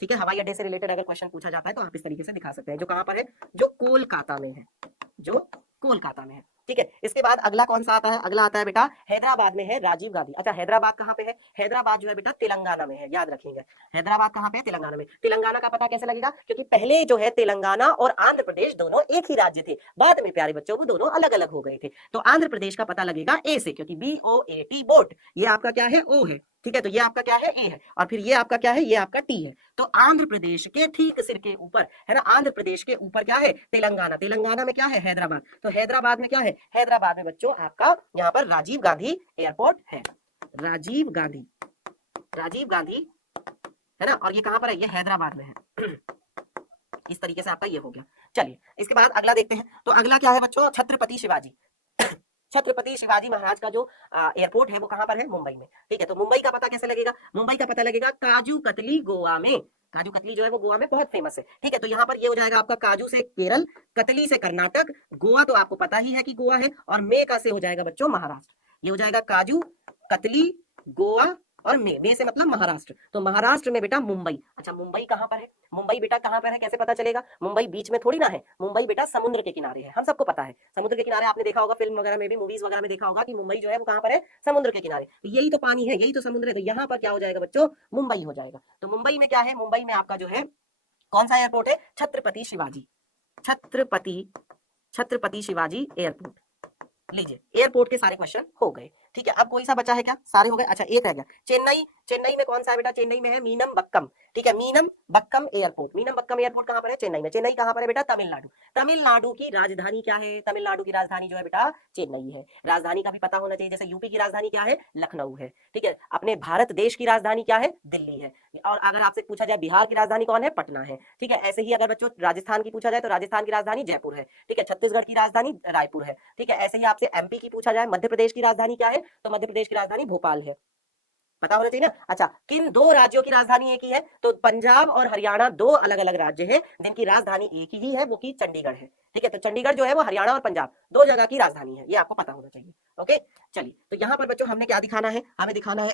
ठीक है, हवाई अड्डे से रिलेटेड अगर क्वेश्चन पूछा जाता है तो आप इस तरीके से दिखा सकते हैं, जो कहां पर है? जो कोलकाता में है, जो कोलकाता में है। ठीक है, इसके बाद अगला कौन सा आता है? अगला आता है बेटा हैदराबाद में है राजीव गांधी। अच्छा हैदराबाद कहाँ पे है? हैदराबाद जो है बेटा तेलंगाना में है, याद रखेंगे। हैदराबाद कहाँ पे है? तेलंगाना में। तेलंगाना का पता कैसे लगेगा? क्योंकि पहले जो है तेलंगाना और आंध्र प्रदेश दोनों एक ही राज्य थे, बाद में प्यारे बच्चों वो दोनों अलग अलग हो गए थे। तो आंध्र प्रदेश का पता लगेगा ए से, क्योंकि BOAT बोट, ये आपका क्या है? O है। ठीक है, तो ये आपका क्या है? ए है, और फिर ये आपका क्या है? ये आपका टी है। तो आंध्र प्रदेश के ठीक सिर के ऊपर है ना, आंध्र प्रदेश के ऊपर क्या है? तेलंगाना। तेलंगाना में क्या है? हैदराबाद। तो हैदराबाद में क्या है? हैदराबाद में बच्चों आपका यहाँ पर राजीव गांधी एयरपोर्ट है, राजीव गांधी, राजीव गांधी है ना, और ये कहां पर है? ये हैदराबाद में है। इस तरीके से आपका ये हो गया। चलिए इसके बाद अगला देखते हैं। तो अगला क्या है बच्चों? छत्रपति शिवाजी। छत्रपति शिवाजी महाराज का जो एयरपोर्ट है वो कहां पर है? मुंबई में। ठीक है, तो मुंबई का पता कैसे लगेगा? मुंबई का पता लगेगा काजू कतली गोवा में। काजू कतली जो है वो गोवा में बहुत फेमस है। ठीक है, तो यहाँ पर ये हो जाएगा आपका काजू से केरल, कतली से कर्नाटक, गोवा तो आपको पता ही है कि गोवा है, और मे का से हो जाएगा बच्चों महाराष्ट्र। ये हो जाएगा काजू कतली गोवा, और मे से मतलब महाराष्ट्र। तो महाराष्ट्र में बेटा मुंबई। अच्छा मुंबई कहां पर है? मुंबई बेटा कहां पर है? कैसे पता चलेगा? मुंबई बीच में थोड़ी ना है, मुंबई बेटा समुद्र के किनारे है, हम सबको पता है। समुद्र के किनारे आपने देखा होगा, फिल्म वगैरह में भी, मूवीज वगैरह में देखा होगा कि मुंबई जो है वो कहां पर है? समुद्र के किनारे। तो यही तो पानी है, यही तो समुद्र है, तो यहाँ पर क्या हो जाएगा बच्चों? मुंबई हो जाएगा। तो मुंबई में क्या है? मुंबई में आपका जो है कौन सा एयरपोर्ट है? छत्रपति शिवाजी, छत्रपति शिवाजी एयरपोर्ट। लीजिए एयरपोर्ट के सारे क्वेश्चन हो गए। ठीक है, अब कोई सा बचा है क्या? सारे हो गए। अच्छा एक रह गया, चेन्नई। चेन्नई में कौन सा है बेटा? चेन्नई में है मीनम बक्कम। ठीक है, मीनम बक्कम एयरपोर्ट। मीनम बक्कम एयरपोर्ट कहां पर है? चेन्नई में। चेन्नई कहां पर है बेटा? तमिलनाडु। तमिलनाडु की राजधानी क्या है? तमिलनाडु की राजधानी जो है बेटा चेन्नई है। राजधानी का भी पता होना चाहिए, जैसे यूपी की राजधानी क्या है? लखनऊ है। ठीक है, अपने भारत देश की राजधानी क्या है? दिल्ली है। और अगर आपसे पूछा जाए बिहार की राजधानी कौन है? पटना है। ठीक है, ऐसे ही अगर बच्चों राजस्थान की पूछा जाए तो राजस्थान की राजधानी जयपुर है। ठीक है, छत्तीसगढ़ की राजधानी रायपुर है। ठीक है, ऐसे ही आपसे एमपी की पूछा जाए, मध्य प्रदेश की राजधानी क्या है? तो मध्य प्रदेश की राजधानी भोपाल है। पता होना चाहिए ना। अच्छा, किन दो राज्यों की राजधानी एक ही है? तो पंजाब और हरियाणा दो अलग अलग राज्य हैं जिनकी राजधानी एक ही है, वो की चंडीगढ़ है। ठीक है, तो चंडीगढ़ जो है वो हरियाणा और पंजाब दो जगह की राजधानी है, ये आपको पता होना चाहिए। ओके, चलिए तो यहाँ पर बच्चों हमने क्या दिखाना है? हमें दिखाना है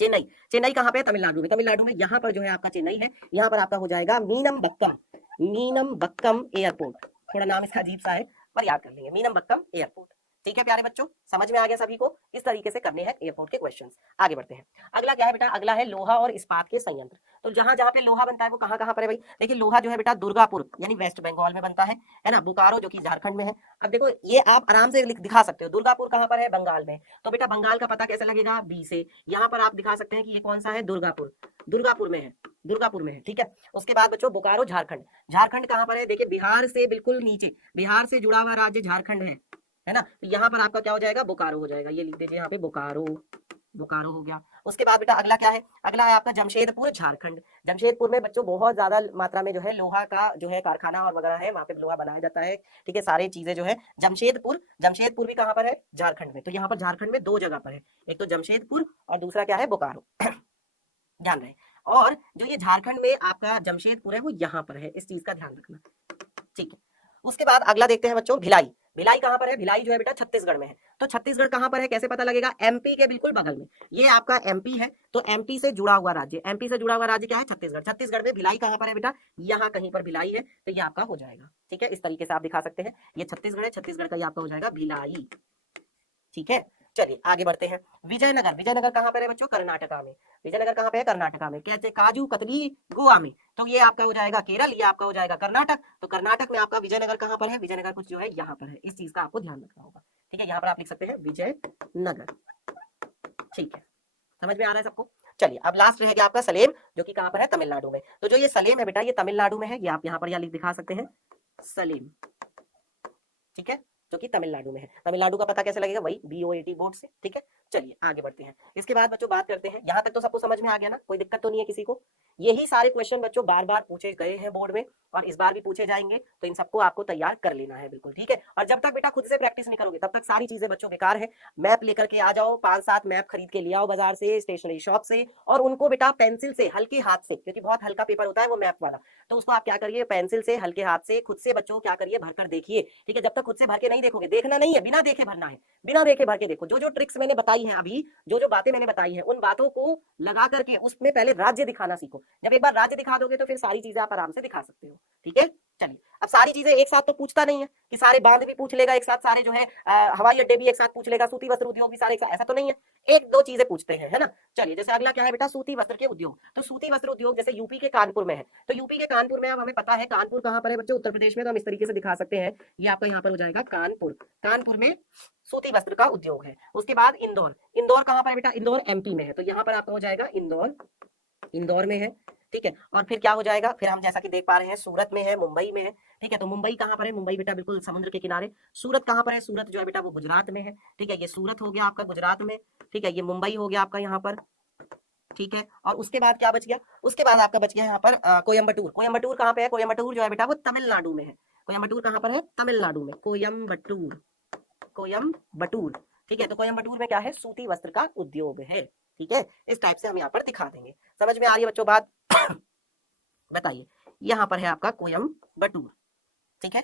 चेन्नई। चेन्नई कहाँ पे है? तमिलनाडु में। तमिलनाडु में यहाँ पर जो है आपका चेन्नई है, यहाँ पर आपका हो जाएगा मीनम बक्कम। मीनम बक्कम एयरपोर्ट। थोड़ा नाम इसका अजीब सा है पर याद कर लेंगे, मीनम बक्कम एयरपोर्ट। ठीक है प्यारे बच्चों, समझ में आ गया सभी को? इस तरीके से करने हैं एयरपोर्ट के क्वेश्चंस। आगे बढ़ते हैं। अगला क्या है बेटा? अगला है लोहा और इस्पात के संयंत्र। तो जहां जहां पे लोहा बनता है वो कहाँ कहाँ पर है भाई? देखिए लोहा जो है बेटा दुर्गापुर यानी वेस्ट बंगाल में बनता है ना। बोकारो जो कि झारखंड में है। अब देखो ये आप आराम से दिखा सकते हो, दुर्गापुर कहाँ पर है? बंगाल में। तो बेटा बंगाल का पता कैसे लगेगा? बी से। यहाँ पर आप दिखा सकते हैं कि ये कौन सा है? दुर्गापुर। दुर्गापुर में है, दुर्गापुर में है। ठीक है, उसके बाद बच्चों बोकारो झारखंड। झारखंड कहाँ पर है? देखिए बिहार से बिल्कुल नीचे, बिहार से जुड़ा हुआ राज्य झारखंड है ना। तो यहाँ पर आपका क्या हो जाएगा? बोकारो हो जाएगा। ये लिख दीजिए यहाँ पे बोकारो। बोकारो हो गया। उसके बाद बेटा अगला क्या है? अगला है आपका जमशेदपुर झारखंड। जमशेदपुर में बच्चों बहुत ज्यादा मात्रा में जो है लोहा का जो है कारखाना और वगैरह है, वहां पे लोहा बनाया जाता है। ठीक है, सारी चीजें जो है जमशेदपुर। जमशेदपुर भी कहाँ पर है? झारखंड में। तो यहाँ पर झारखंड में दो जगह पर है, एक तो जमशेदपुर और दूसरा क्या है? बोकारो। ध्यान रहे। और जो ये झारखंड में आपका जमशेदपुर है वो यहाँ पर है, इस चीज का ध्यान रखना। ठीक है, उसके बाद अगला देखते हैं बच्चों भिलाई। भिलाई कहां पर है? भिलाई जो है बेटा छत्तीसगढ़ में है। तो छत्तीसगढ़ कहां पर है कैसे पता लगेगा? एमपी के बिल्कुल बगल में। ये आपका एमपी है, तो एमपी से जुड़ा हुआ राज्य, एमपी से जुड़ा हुआ राज्य क्या है? छत्तीसगढ़। छत्तीसगढ़ में भिलाई कहां पर है बेटा? यहाँ कहीं पर भिलाई है, तो ये आपका हो जाएगा। ठीक है, इस तरीके से आप दिखा सकते हैं, ये छत्तीसगढ़ है, छत्तीसगढ़ का ये आपका हो जाएगा भिलाई। ठीक है, चलिए आगे बढ़ते हैं। विजयनगर। विजयनगर कहां पर है बच्चों? कर्नाटका में। विजयनगर कहां पे है? कर्नाटका में। कहते काजू कतली गोवा में। तो ये आपका हो जाएगा केरल, ये आपका हो जाएगा कर्नाटक। तो कर्नाटक में आपका विजयनगर कहां पर है? विजयनगर कुछ जो है यहाँ पर है, इस चीज का आपको ध्यान रखना होगा। ठीक है, यहाँ पर आप लिख सकते हैं विजयनगर। ठीक है, समझ में आ रहा है सबको? चलिए अब लास्ट रह गया आपका सलेम, जो कि कहां पर है? तमिलनाडु में। तो जो ये सलेम है बेटा ये तमिलनाडु में है, ये आप यहाँ पर लिख दिखा सकते हैं सलेम। ठीक है, जो कि तमिलनाडु में है। तमिलनाडु का पता कैसे लगेगा? वही BOAT बोर्ड से। ठीक है, चलिए आगे बढ़ते हैं। इसके बाद बच्चों बात करते हैं, यहाँ तक तो सबको समझ में आ गया ना? कोई दिक्कत तो नहीं है किसी को? यही सारे क्वेश्चन बच्चों बार बार पूछे गए हैं बोर्ड में और इस बार भी पूछे जाएंगे, तो इन सबको आपको तैयार कर लेना है बिल्कुल। ठीक है, और जब तक बेटा खुद से प्रैक्टिस नहीं करोगे तब तक सारी चीजें बच्चों बेकार है। मैप लेकर के आ जाओ, 5-7 मैप खरीद के ले आओ बाजार से, स्टेशनरी शॉप से, और उनको बेटा पेंसिल से हल्के हाथ से, क्योंकि बहुत हल्का पेपर होता है वो मैप वाला, तो उसको आप क्या करिए पेंसिल से हल्के हाथ से खुद से बच्चों क्या करिए भरकर देखिए। ठीक है, जब तक खुद से भर के नहीं देखोगे, देखना नहीं है, बिना देखे भरना है, बिना देखे भर के देखो। जो जो ट्रिक्स मैंने बताई है अभी, जो जो बातें मैंने बताई है, उन बातों को लगा करके उसमें पहले राज्य दिखाना सीखो। जब एक बार राज्य दिखा दोगे तो फिर सारी चीजें आप आराम से दिखा सकते हो। ठीक है, चलिए अब सारी चीजें एक साथ तो पूछता नहीं है कि सारे बांध भी पूछ लेगा एक साथ, सारे जो है हवाई अड्डे भी एक साथ पूछ लेगा, सूती वस्त्र उद्योग भी सारे एक साथ, ऐसा तो नहीं है, एक दो चीजें पूछते हैं, है ना। चलिए जैसे अगला क्या है बेटा? सूती वस्त्र के उद्योग। तो सूती वस्त्र उद्योग जैसे यूपी के कानपुर में है, तो यूपी के कानपुर में अब हमें पता है कानपुर कहां पर है बच्चों? उत्तर प्रदेश में। तो हम इस तरीके से दिखा सकते हैं, ये आपका यहाँ पर हो जाएगा कानपुर। कानपुर में सूती वस्त्र का उद्योग है। उसके बाद इंदौर। इंदौर कहां पर है बेटा? इंदौर MP में है, तो यहाँ पर आपका हो जाएगा इंदौर, इंदौर में है। ठीक है, और फिर क्या हो जाएगा? फिर हम जैसा कि देख पा रहे हैं सूरत में है, मुंबई में है। ठीक है, तो मुंबई कहां पर है? मुंबई बेटा बिल्कुल समुद्र के किनारे। सूरत कहां पर है? सूरत जो है बेटा वो गुजरात में है। ठीक है, ये सूरत हो गया आपका गुजरात में। ठीक है, ये मुंबई हो गया आपका यहाँ पर। ठीक है, और उसके बाद क्या बच गया? उसके बाद आपका बच गया यहाँ पर कोयम्बटूर। कोयम्बटूर कहाँ पे है? कोयम्बटूर जो है बेटा वो तमिलनाडु में है। कोयम्बटूर कहाँ पर है? तमिलनाडु में। कोयम्बटूर, कोयम्बटूर। ठीक है, तो कोयम्बटूर में क्या है? सूती वस्त्र का उद्योग है। ठीक है, इस टाइप से हम यहाँ पर दिखा देंगे। समझ में आ रही है बच्चों बात? बताइए, यहाँ पर है आपका कोयम्बटूर। ठीक है,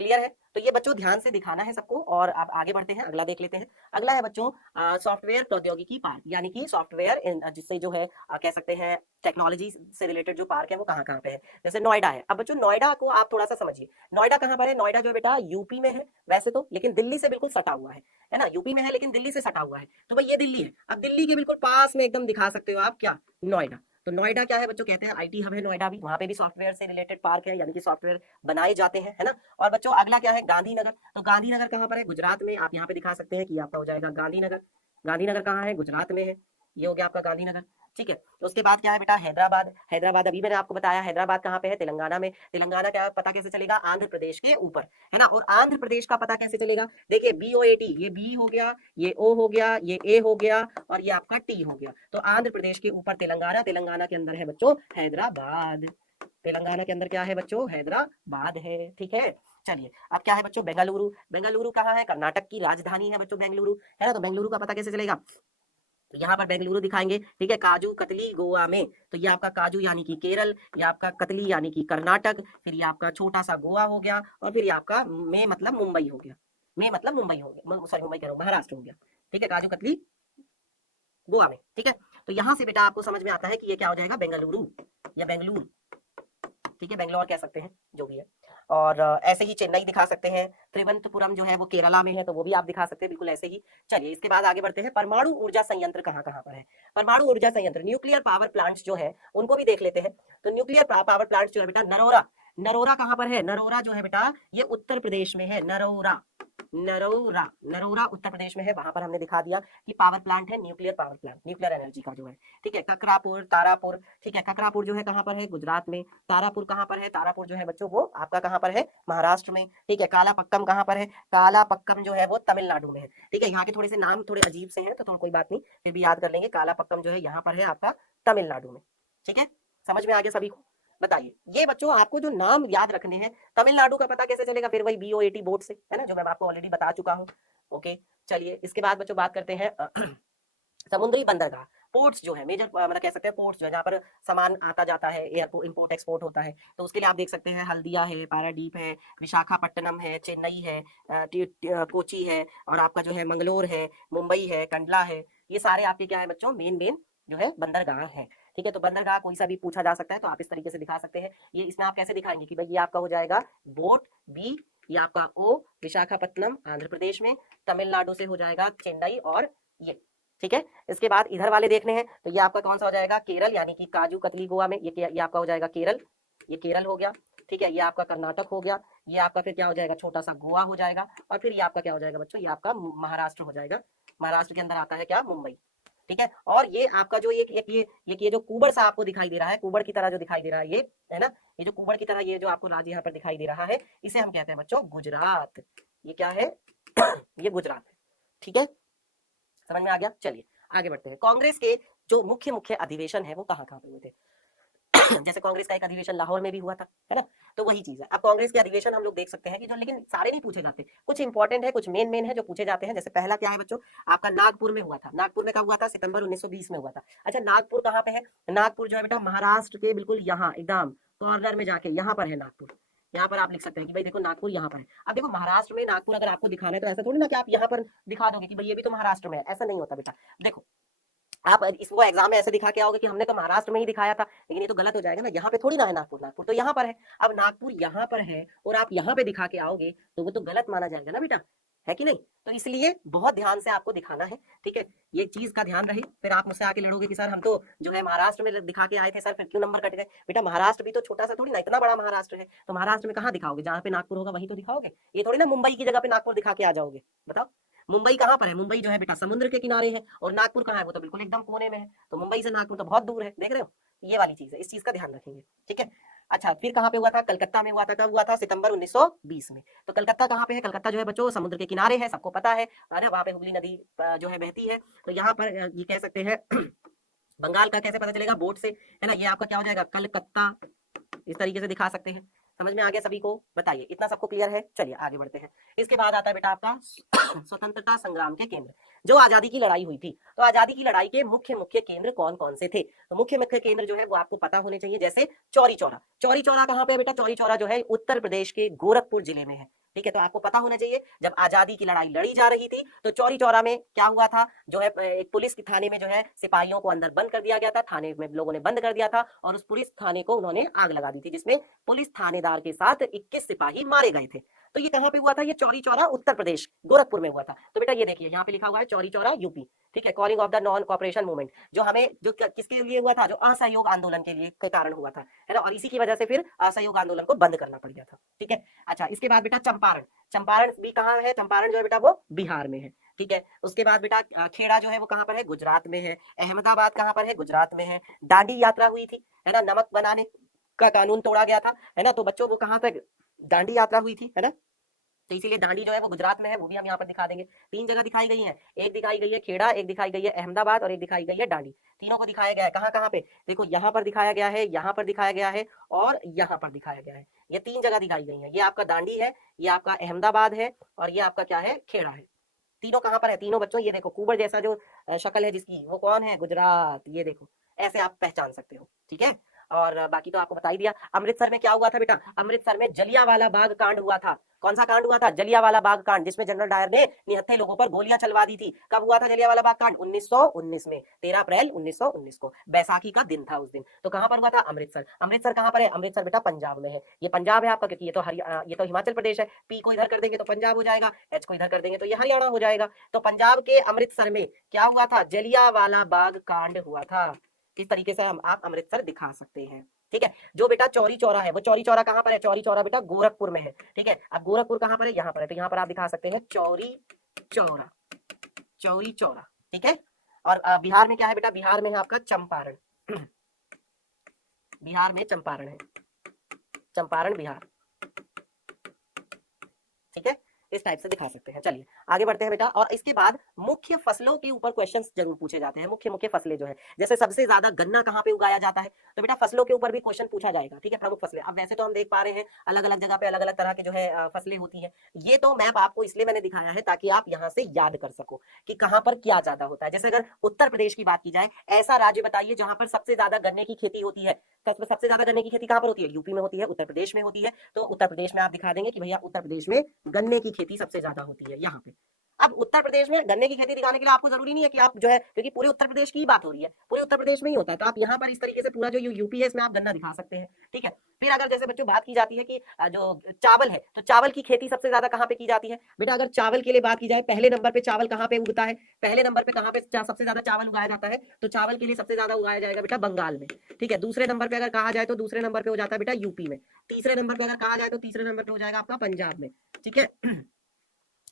क्लियर है? तो ये बच्चों ध्यान से दिखाना है सबको। और आप आगे बढ़ते हैं, अगला देख लेते हैं। अगला है बच्चों सॉफ्टवेयर प्रौद्योगिकी पार्क, यानी कि सॉफ्टवेयर जिससे जो है कह सकते हैं टेक्नोलॉजी से रिलेटेड जो पार्क है वो कहाँ कहाँ पे है। जैसे नोएडा है। अब बच्चों नोएडा को आप थोड़ा सा समझिए, नोएडा कहाँ पर है? नोएडा जो है बेटा यूपी में है वैसे तो, लेकिन दिल्ली से बिल्कुल सटा हुआ है ना। यूपी में है लेकिन दिल्ली से सटा हुआ है, तो भाई ये दिल्ली है। अब दिल्ली के बिल्कुल पास में एकदम दिखा सकते हो आप क्या? नोएडा। तो नोएडा क्या है बच्चों, कहते हैं आईटी हब है नोएडा भी, वहां पे भी सॉफ्टवेयर से रिलेटेड पार्क है, यानी कि सॉफ्टवेयर बनाए जाते हैं, है ना। और बच्चों अगला क्या है, गांधीनगर। तो गांधीनगर कहाँ पर है, गुजरात में। आप यहाँ पे दिखा सकते हैं कि आपका हो जाएगा गांधीनगर। गांधीनगर कहाँ है, गुजरात में है। ये हो गया आपका गांधीनगर, ठीक है। तो उसके बाद क्या है बेटा, हैदराबाद। हैदराबाद अभी मैंने आपको बताया, हैदराबाद कहाँ पे है, तेलंगाना में। तेलंगाना क्या पता कैसे चलेगा, आंध्र प्रदेश के ऊपर, है ना। और आंध्र प्रदेश का पता कैसे चलेगा, देखिए BOAT, ये बी हो गया, ये ओ हो गया, ये ए हो गया, और ये आपका टी हो गया। तो आंध्र प्रदेश के ऊपर तेलंगाना, तेलंगाना के अंदर है बच्चों हैदराबाद। तेलंगाना के अंदर क्या है बच्चों, हैदराबाद है, ठीक है। चलिए अब क्या है बच्चों, बेंगलुरु। बेंगलुरु कहाँ है, कर्नाटक की राजधानी है बच्चों बेंगलुरु, है ना। तो बेंगलुरु का पता कैसे चलेगा, तो यहाँ पर बेंगलुरु दिखाएंगे, ठीक है। काजू कतली गोवा में, तो ये आपका काजू यानी कि केरल, ये आपका कतली यानी कि कर्नाटक, फिर ये आपका छोटा सा गोवा हो गया, और फिर ये आपका में मतलब मुंबई हो गया। में मतलब मुंबई हो गया, सॉरी मुंबई कह रहा हूँ, महाराष्ट्र हो गया, ठीक है। काजू कतली गोवा में, ठीक है। तो यहाँ से बेटा आपको समझ में आता है कि ये क्या हो जाएगा, बेंगलुरु या बेंगलुरु, ठीक है। बेंगलोर कह सकते हैं, जो भी है। और ऐसे ही चेन्नई दिखा सकते हैं। त्रिवंतपुरम जो है वो केरला में है, तो वो भी आप दिखा सकते हैं, बिल्कुल ऐसे ही। चलिए इसके बाद आगे बढ़ते हैं, परमाणु ऊर्जा संयंत्र कहाँ कहाँ पर है। परमाणु ऊर्जा संयंत्र, न्यूक्लियर पावर प्लांट्स जो है उनको भी देख लेते हैं। तो न्यूक्लियर पावर प्लांट्स जो है बेटा, नरोरा। नरोरा कहाँ पर है, नरोरा जो है बेटा ये उत्तर प्रदेश में है, नरोरा। नरोरा, नरोरा उत्तर प्रदेश में है, वहां पर हमने दिखा दिया कि पावर प्लांट है, nuclear power plant, nuclear energy का जो है, ठीक है। ककरापुर, तारापुर, ठीक है। ककरापुर जो है कहाँ पर है, गुजरात में। तारापुर कहाँ पर है, तारापुर जो है बच्चों वो आपका कहाँ पर है, महाराष्ट्र में, ठीक है। कालापक्कम कहाँ पर है, कालापक्कम जो है वो तमिलनाडु में है, ठीक है। यहाँ के थोड़े से नाम थोड़े अजीब से हैं, तो कोई बात नहीं, फिर भी याद कर लेंगे। कालापक्कम जो है यहाँ पर है आपका तमिलनाडु में, ठीक है। समझ में आ गया सभी को, बताइए। ये बच्चों आपको जो नाम याद रखने हैं, तमिलनाडु का पता कैसे चलेगा, फिर वही BOAT बोर्ड से, है ना, जो मैं आपको ऑलरेडी बता चुका हूँ। ओके, चलिए इसके बाद बच्चों बात करते हैं समुद्री बंदरगाह। पोर्ट्स जो है मेजर, मतलब कह सकते हैं पोर्ट्स जो है जहाँ पर सामान आता जाता है, एयरपोर्ट इंपोर्ट एक्सपोर्ट होता है, तो उसके लिए आप देख सकते हैं हल्दिया है, पारादीप है, विशाखापट्टनम है, चेन्नई है, कोची है, और आपका जो है मंगलोर है, मुंबई है, कंडला है। ये सारे आपके क्या है बच्चों, मेन मेन जो है बंदरगाह है, ठीक है। तो बंदरगाह कोई सा भी पूछा जा सकता है, तो आप इस तरीके से दिखा सकते हैं। ये इसमें आप कैसे दिखाएंगे कि भाई ये आपका हो जाएगा बोट, बी, ये आपका ओ, विशाखापट्टनम आंध्र प्रदेश में, तमिलनाडु से हो जाएगा चेन्नई, और ये, ठीक है। इसके बाद इधर वाले देखने हैं, तो ये आपका कौन सा हो जाएगा, केरल, यानी कि काजू कतली गोवा में, ये आपका हो जाएगा केरल, ये केरल हो गया, ठीक है। ये आपका कर्नाटक हो गया, ये आपका फिर क्या हो जाएगा, छोटा सा गोवा हो जाएगा, और फिर ये आपका क्या हो जाएगा बच्चों, ये आपका महाराष्ट्र हो जाएगा। महाराष्ट्र के अंदर आता है क्या, मुंबई, ठीक है। और ये आपका जो ये जो कुबड़ सा आपको दिखाई दे रहा है, कुबड़ की तरह जो दिखाई दे रहा है ये, है ना, ये जो कुबड़ की तरह ये जो आपको राज्य यहाँ पर दिखाई दे रहा है, इसे हम कहते हैं बच्चों गुजरात। ये क्या है ये गुजरात है, ठीक है। समझ में आ गया, चलिए आगे बढ़ते हैं। कांग्रेस के जो मुख्य मुख्य अधिवेशन है वो कहाँ कहाँ पे हुए थे जैसे कांग्रेस का एक अधिवेशन लाहौर में भी हुआ था, है ना। तो वही चीज है, अब कांग्रेस के अधिवेशन हम लोग देख सकते हैं कि जो, लेकिन सारे नहीं पूछे जाते, कुछ इंपॉर्टेंट है, कुछ मेन मेन है जो पूछे जाते हैं। जैसे पहला क्या है बच्चों, आपका नागपुर में हुआ था। नागपुर में कब हुआ था, सितंबर 1920 में हुआ था। अच्छा, नागपुर कहाँ पे है, नागपुर जो है बेटा महाराष्ट्र के बिल्कुल यहाँ एकदम कॉर्नर में जाके यहाँ पर है नागपुर। यहाँ पर आप लिख सकते हैं कि भाई देखो नागपुर यहाँ पर है। अब देखो महाराष्ट्र में नागपुर अगर आपको दिखाना है, तो ऐसा थोड़ी ना कि आप यहाँ पर दिखा दोगे कि भाई ये भी तो महाराष्ट्र में है, ऐसा नहीं होता बेटा। देखो आप इसको एग्जाम में ऐसे दिखा के आओगे कि हमने तो महाराष्ट्र में ही दिखाया था, लेकिन ये तो गलत हो जाएगा ना। यहाँ पे थोड़ी ना है नागपुर, नागपुर तो यहाँ पर है। अब नागपुर यहाँ पर है और आप यहाँ पे दिखा के आओगे तो वो तो गलत माना जाएगा ना बेटा, है कि नहीं। तो इसलिए बहुत ध्यान से आपको दिखाना है, ठीक है। ये चीज का ध्यान रहे, फिर आप मुझसे आके लड़ोगे कि सर हम तो जो है महाराष्ट्र में दिखा के आए थे सर, फिर क्यों नंबर कट गए। बेटा महाराष्ट्र भी तो छोटा सा थोड़ी ना, इतना बड़ा महाराष्ट्र है, तो महाराष्ट्र में कहाँ दिखाओगे, जहाँ पे नागपुर होगा वहीं तो दिखाओगे। ये थोड़ी ना मुंबई की जगह पे नागपुर दिखा के आ जाओगे, बताओ। मुंबई कहाँ पर है, मुंबई जो है बेटा समुद्र के किनारे है, और नागपुर कहाँ है, वो तो बिल्कुल एकदम कोने में है। तो मुंबई से नागपुर तो बहुत दूर है, देख रहे हो, ये वाली चीज है, इस चीज का ध्यान रखेंगे, ठीक है। अच्छा, फिर कहाँ पे हुआ था, कलकत्ता में हुआ था। कब हुआ था, सितंबर 1920 में। तो कलकत्ता कहाँ पे है, कलकत्ता जो है बच्चों समुद्र के किनारे है, सबको पता है ना, वहाँ पे हुगली नदी जो है बहती है। तो यहाँ पर ये कह सकते हैं बंगाल का कैसे पता चलेगा, बोट से, है ना। ये आपका क्या हो जाएगा, कलकत्ता, इस तरीके से दिखा सकते हैं। समझ में आ गया सभी को, बताइए इतना सबको क्लियर है। चलिए आगे बढ़ते हैं। इसके बाद आता है बेटा आपका स्वतंत्रता संग्राम के केंद्र, जो आजादी की लड़ाई हुई थी। तो आजादी की लड़ाई के मुख्य मुख्य केंद्र कौन कौन से थे, तो मुख्य मुख्य केंद्र जो है वो आपको पता होने चाहिए। जैसे चौरी चौरा, चौरी चौरा कहाँ पे है बेटा, चौरी चौरा जो है उत्तर प्रदेश के गोरखपुर जिले में है, ठीक है। तो आपको पता होना चाहिए, जब आजादी की लड़ाई लड़ी जा रही थी तो चौरी चौरा में क्या हुआ था, जो है एक पुलिस की थाने में जो है सिपाहियों को अंदर बंद कर दिया गया था, थाने में लोगों ने बंद कर दिया था, और उस पुलिस थाने को उन्होंने आग लगा दी थी, जिसमें पुलिस थानेदार के साथ 21 सिपाही मारे गए थे। तो ये कहाँ पे हुआ था, ये चौरी चौरा उत्तर प्रदेश गोरखपुर में हुआ था। तो बेटा ये देखिए यहाँ पे लिखा हुआ है चौरी चौरा यूपी, ठीक है, calling of the non cooperation movement, जो हमें जो किसके लिए हुआ था, जो असहयोग आंदोलन के लिए के कारण हुआ था, है ना, और इसी की वजह से फिर असहयोग आंदोलन को बंद करना पड़ गया था। ठीक है, अच्छा इसके बाद बेटा चंपारण, चंपारण भी कहाँ है, चंपारण जो है बेटा वो बिहार में है। ठीक है, उसके बाद बेटा खेड़ा जो है वो कहाँ पर है, गुजरात में है। अहमदाबाद कहाँ पर है, गुजरात में है। दांडी यात्रा हुई थी, है ना, नमक बनाने का कानून तोड़ा गया था, है ना, तो बच्चों वो कहाँ तक दांडी यात्रा हुई थी, है ना, तो इसीलिए दांडी जो है वो गुजरात में है, वो भी हम यहाँ पर दिखा देंगे। 3 जगह दिखाई गई है, एक दिखाई गई है खेड़ा, एक दिखाई गई है अहमदाबाद और एक दिखाई गई है दांडी। तीनों को दिखाया गया है कहाँ कहाँ पे, देखो यहाँ पर दिखाया गया है, यहाँ पर दिखाया गया है और यहाँ पर दिखाया गया है। ये 3 जगह दिखाई गई है, ये आपका दांडी है, ये आपका अहमदाबाद है और ये आपका क्या है, खेड़ा है। तीनों कहाँ पर है, तीनों बच्चों ये देखो कुबर जैसा जो शक्ल है जिसकी, वो कौन है, गुजरात, ये देखो ऐसे आप पहचान सकते हो। ठीक है, और बाकी तो आपको बता ही दिया। अमृतसर में क्या हुआ था बेटा, अमृतसर में जलियांवाला बाग कांड हुआ था। कौन सा कांड हुआ था, जलियांवाला बाग कांड, जिसमें जनरल डायर ने निहत्थे लोगों पर गोलियां चलवा दी थी। कब हुआ था जलियांवाला बाग कांड, 1919 में, 13 अप्रैल 1919 को, बैसाखी का दिन था उस दिन। तो कहां पर हुआ था, अमृतसर। अमृतसर कहां पर है, अमृतसर बेटा पंजाब में है। ये पंजाब है आपका, क्योंकि ये तो हिमाचल प्रदेश है। पी को इधर कर देंगे तो पंजाब हो जाएगा, एच को इधर कर देंगे तो ये हरियाणा हो जाएगा। तो पंजाब के अमृतसर में क्या हुआ था, जलियांवाला बाग कांड हुआ था। किस तरीके से हम आप अमृतसर दिखा सकते हैं। ठीक है, जो बेटा चौरी चौरा है, वो चौरी चौरा कहां पर है, चौरी चौरा बेटा गोरखपुर में है। ठीक है, अब गोरखपुर कहां पर है, यहाँ पर है, तो यहाँ पर आप दिखा सकते हैं चौरी चौरा, चौरी चौरा। ठीक है, और बिहार में क्या है बेटा, बिहार में है आपका चंपारण, बिहार में चंपारण है, चंपारण बिहार। ठीक है, इस टाइप से दिखा सकते हैं। चलिए आगे बढ़ते हैं बेटा, और इसके बाद मुख्य फसलों के ऊपर क्वेश्चंस जरूर पूछे जाते हैं। मुख्य मुख्य फसलें जो है, जैसे सबसे ज्यादा गन्ना कहाँ पे उगाया जाता है, तो बेटा फसलों के ऊपर भी क्वेश्चन पूछा जाएगा। ठीक है, प्रमुख फसलें। अब वैसे तो हम देख पा रहे हैं अलग अलग जगह पे अलग अलग तरह के जो है फसलें होती है। ये तो मैप आपको इसलिए मैंने दिखाया है ताकि आप यहाँ से याद कर सको कि कहाँ पर क्या ज्यादा होता है। जैसे अगर उत्तर प्रदेश की बात की जाए, ऐसा राज्य बताइए जहां पर सबसे ज्यादा गन्ने की खेती होती है। सबसे ज्यादा गन्ने की खेती कहाँ पर होती है, यूपी में होती है, उत्तर प्रदेश में होती है। तो उत्तर प्रदेश में आप दिखा देंगे कि भैया उत्तर प्रदेश में गन्ने की खेती सबसे ज्यादा होती है यहाँ पे। अब उत्तर प्रदेश में गन्ने की खेती दिखाने के लिए आपको जरूरी नहीं है कि आप जो है, क्योंकि पूरे उत्तर प्रदेश की ही बात हो रही है, पूरे उत्तर प्रदेश में ही होता है, तो आप यहाँ पर इस तरीके से पूरा जो यूपी है इसमें आप गन्ना दिखा सकते हैं। ठीक है, फिर अगर जैसे बच्चों बात की जाती है कि जो चावल है, तो चावल की खेती सबसे ज्यादा कहाँ पे की जाती है बेटा, अगर चावल के लिए बात की जाए, पहले नंबर पे चावल कहाँ पे उगता है, पहले नंबर पे कहाँ पे सबसे ज्यादा चावल उगाया जाता है, तो चावल के लिए सबसे ज्यादा उगाया जाएगा बेटा बंगाल में। ठीक है, दूसरे नंबर पे अगर कहा जाए तो दूसरे नंबर पे हो जाता है बेटा यूपी में। तीसरे नंबर पे अगर कहा जाए तो तीसरे नंबर पे हो जाएगा आपका पंजाब में। ठीक है,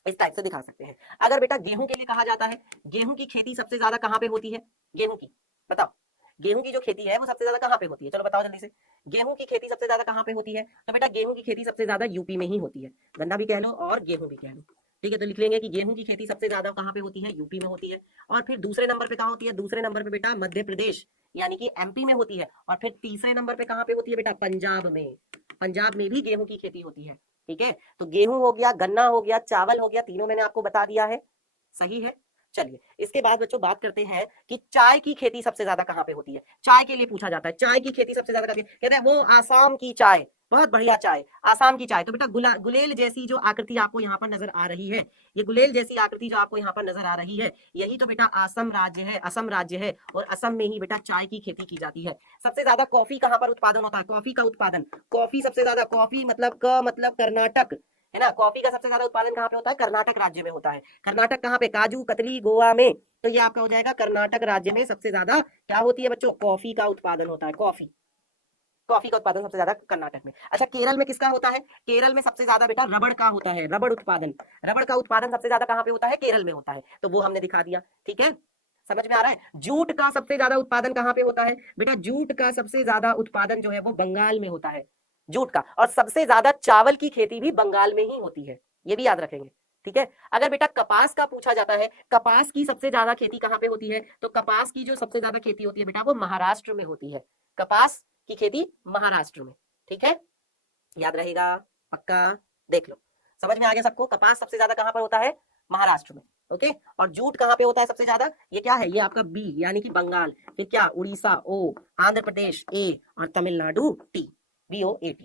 इस टाइप से दिखा सकते हैं। अगर बेटा गेहूं के लिए कहा जाता है, गेहूं की खेती सबसे ज्यादा कहां पे होती है, गेहूं की बताओ, गेहूं की जो खेती है वो सबसे ज्यादा कहां पे होती है, चलो बताओ जल्दी से। गेहूं की खेती सबसे ज्यादा कहां पे होती है, तो बेटा गेहूं की खेती सबसे ज्यादा यूपी में ही होती है। गन्ना भी कह लो और गेहूं भी कह लो। ठीक है, तो लिख लेंगे कि गेहूं की खेती सबसे ज्यादा कहां पे होती है, यूपी में होती है। और फिर दूसरे नंबर पे कहां होती है, दूसरे नंबर पे बेटा मध्य प्रदेश यानी कि एमपी में होती है। और फिर तीसरे नंबर पे कहां पे होती है बेटा, पंजाब में। पंजाब में भी गेहूं की खेती होती है। ठीक है, तो गेहूं हो गया, गन्ना हो गया, चावल हो गया, तीनों मैंने आपको बता दिया है। सही है, चलिए इसके बाद बच्चों बात करते हैं कि चाय की खेती सबसे ज्यादा कहां पे होती है। चाय के लिए पूछा जाता है, चाय की खेती सबसे ज्यादा कहते हैं वो आसाम की चाय, बहुत बढ़िया चाय, आसाम की चाय। तो बेटा गुलेल जैसी जो आकृति आपको यहाँ पर नजर आ रही है, ये गुलेल जैसी आकृति जो आपको यहाँ पर नजर आ रही है, यही तो बेटा असम राज्य है, असम राज्य है। और असम में ही बेटा चाय की खेती की जाती है। सबसे ज्यादा कॉफी कहाँ पर उत्पादन होता है, कॉफी का उत्पादन, कॉफी सबसे ज्यादा, कॉफी मतलब कर्नाटक, है ना, कॉफी का सबसे ज्यादा उत्पादन कहाँ पे होता है, कर्नाटक राज्य में होता है। कर्नाटक कहाँ पे, काजू कतली गोवा में, तो ये आपका हो जाएगा कर्नाटक राज्य में सबसे ज्यादा क्या होती है बच्चों, कॉफी का उत्पादन होता है। कॉफी, कॉफी का उत्पादन सबसे ज्यादा कर्नाटक में। अच्छा केरल में किसका होता है, केरल में सबसे ज्यादा बेटा रबड़ का होता है, रबड़ उत्पादन, रबड़ का उत्पादन सबसे ज्यादा कहाँ पे होता है, केरल में होता है। तो वो हमने दिखा दिया। ठीक है, समझ में आ रहा है। जूट का सबसे ज्यादा उत्पादन कहाँ पे होता है बेटा, जूट का सबसे ज्यादा उत्पादन जो है वो बंगाल में होता है, जूट का। और सबसे ज्यादा चावल की खेती भी बंगाल में ही होती है, ये भी याद रखेंगे। ठीक है, अगर बेटा कपास का पूछा जाता है, कपास की सबसे ज्यादा खेती कहाँ पे होती है, तो कपास की जो सबसे ज्यादा खेती होती है बेटा वो महाराष्ट्र में होती है, कपास की खेती महाराष्ट्र में। ठीक है, याद रहेगा पक्का, देख लो समझ में आ गया सबको। कपास सबसे ज्यादा कहां पर होता है, महाराष्ट्र में। ओके, और जूट कहां पे होता है सबसे ज्यादा, ये क्या है, ये आपका बी यानी कि बंगाल, फिर क्या उड़ीसा ओ, आंध्र प्रदेश ए और तमिलनाडु टी, BOAT।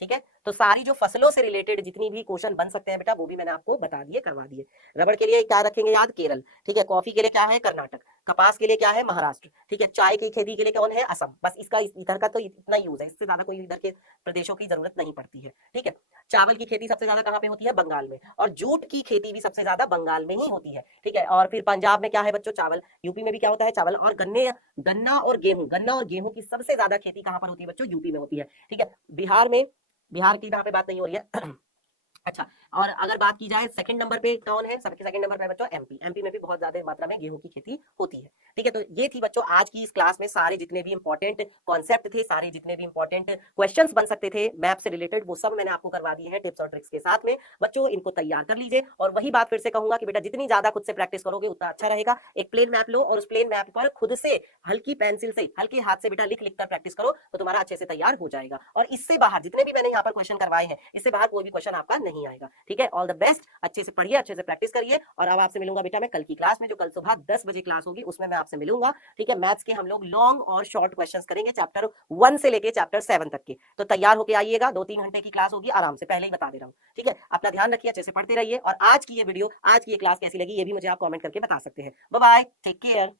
ठीक है, तो सारी जो फसलों से रिलेटेड जितनी भी क्वेश्चन बन सकते हैं बेटा वो भी मैंने आपको बता दिए, करवा दिए। रबड़ के लिए क्या रखेंगे याद, केरल, ठीक है। कॉफी के लिए क्या है, कर्नाटक। कपास के लिए क्या है, महाराष्ट्र, ठीक है। चाय की खेती के लिए कौन है, असम। बस इसका इधर का तो इतना यूज है, इससे ज्यादा कोई इधर के प्रदेशों की जरूरत नहीं पड़ती है, ठीक है। चावल की खेती सबसे ज्यादा कहाँ पे होती है, बंगाल में। और जूट की खेती भी सबसे ज्यादा बंगाल में ही होती है, ठीक है। और फिर पंजाब में क्या है बच्चों, चावल। यूपी में भी क्या होता है, चावल। और गन्ना और गेहूं की सबसे ज्यादा खेती कहाँ पर होती है बच्चों, यूपी में होती है, ठीक है। बिहार में, बिहार की यहाँ पे बात नहीं हो रही है अच्छा। और अगर बात की जाए सेकंड नंबर पे कौन है, सबके सेकंड नंबर पे बच्चों एमपी। एमपी में भी बहुत ज्यादा मात्रा में गेहूं की खेती होती है, ठीक है। तो ये थी बच्चों आज की इस क्लास में सारे जितने भी इंपॉर्टेंट कॉन्सेप्ट थे, सारे जितने भी इंपॉर्टेंट क्वेश्चंस बन सकते थे मैप से रिलेटेड, वो सब मैंने आपको करवा दिए हैं टिप्स और ट्रिक्स के साथ में। बच्चों इनको तैयार कर लीजिए, और वही बात फिर से कहूंगा कि बेटा जितनी ज्यादा खुद से प्रैक्टिस करोगे उतना अच्छा रहेगा। एक प्लेन मैप लो और उस प्लेन मैप पर खुद से हल्की पेंसिल से, हल्के हाथ से बेटा लिख लिख कर प्रैक्टिस करो, तो तुम्हारा अच्छे से तैयार हो जाएगा। और इससे बाहर जितने भी मैंने यहाँ पर क्वेश्चन करवाए हैं, इससे बाहर कोई भी क्वेश्चन आपका नहीं आएगा, ठीक है। ऑल द बेस्ट, अच्छे से पढ़िए, अच्छे से प्रैक्टिस करिए। और अब आपसे मिलूंगा बेटा मैं कल की क्लास में, जो कल सुबह 10 बजे क्लास होगी उसमें मैं आपसे मिलूंगा, ठीक है। मैथ्स के हम लोग लॉन्ग और शॉर्ट क्वेश्चंस करेंगे, चैप्टर 1 से लेके चैप्टर 7 तक के। तो तैयार होके आइएगा, 2-3 घंटे की क्लास होगी आराम से, पहले ही बता दे रहा हूँ, ठीक है। अपना ध्यान रखिए, अच्छे से पढ़ते रहिए। और आज की ये वीडियो, आज की ये क्लास कैसी लगी ये भी मुझे आप कमेंट करके बता सकते हैं। Bye bye, take care.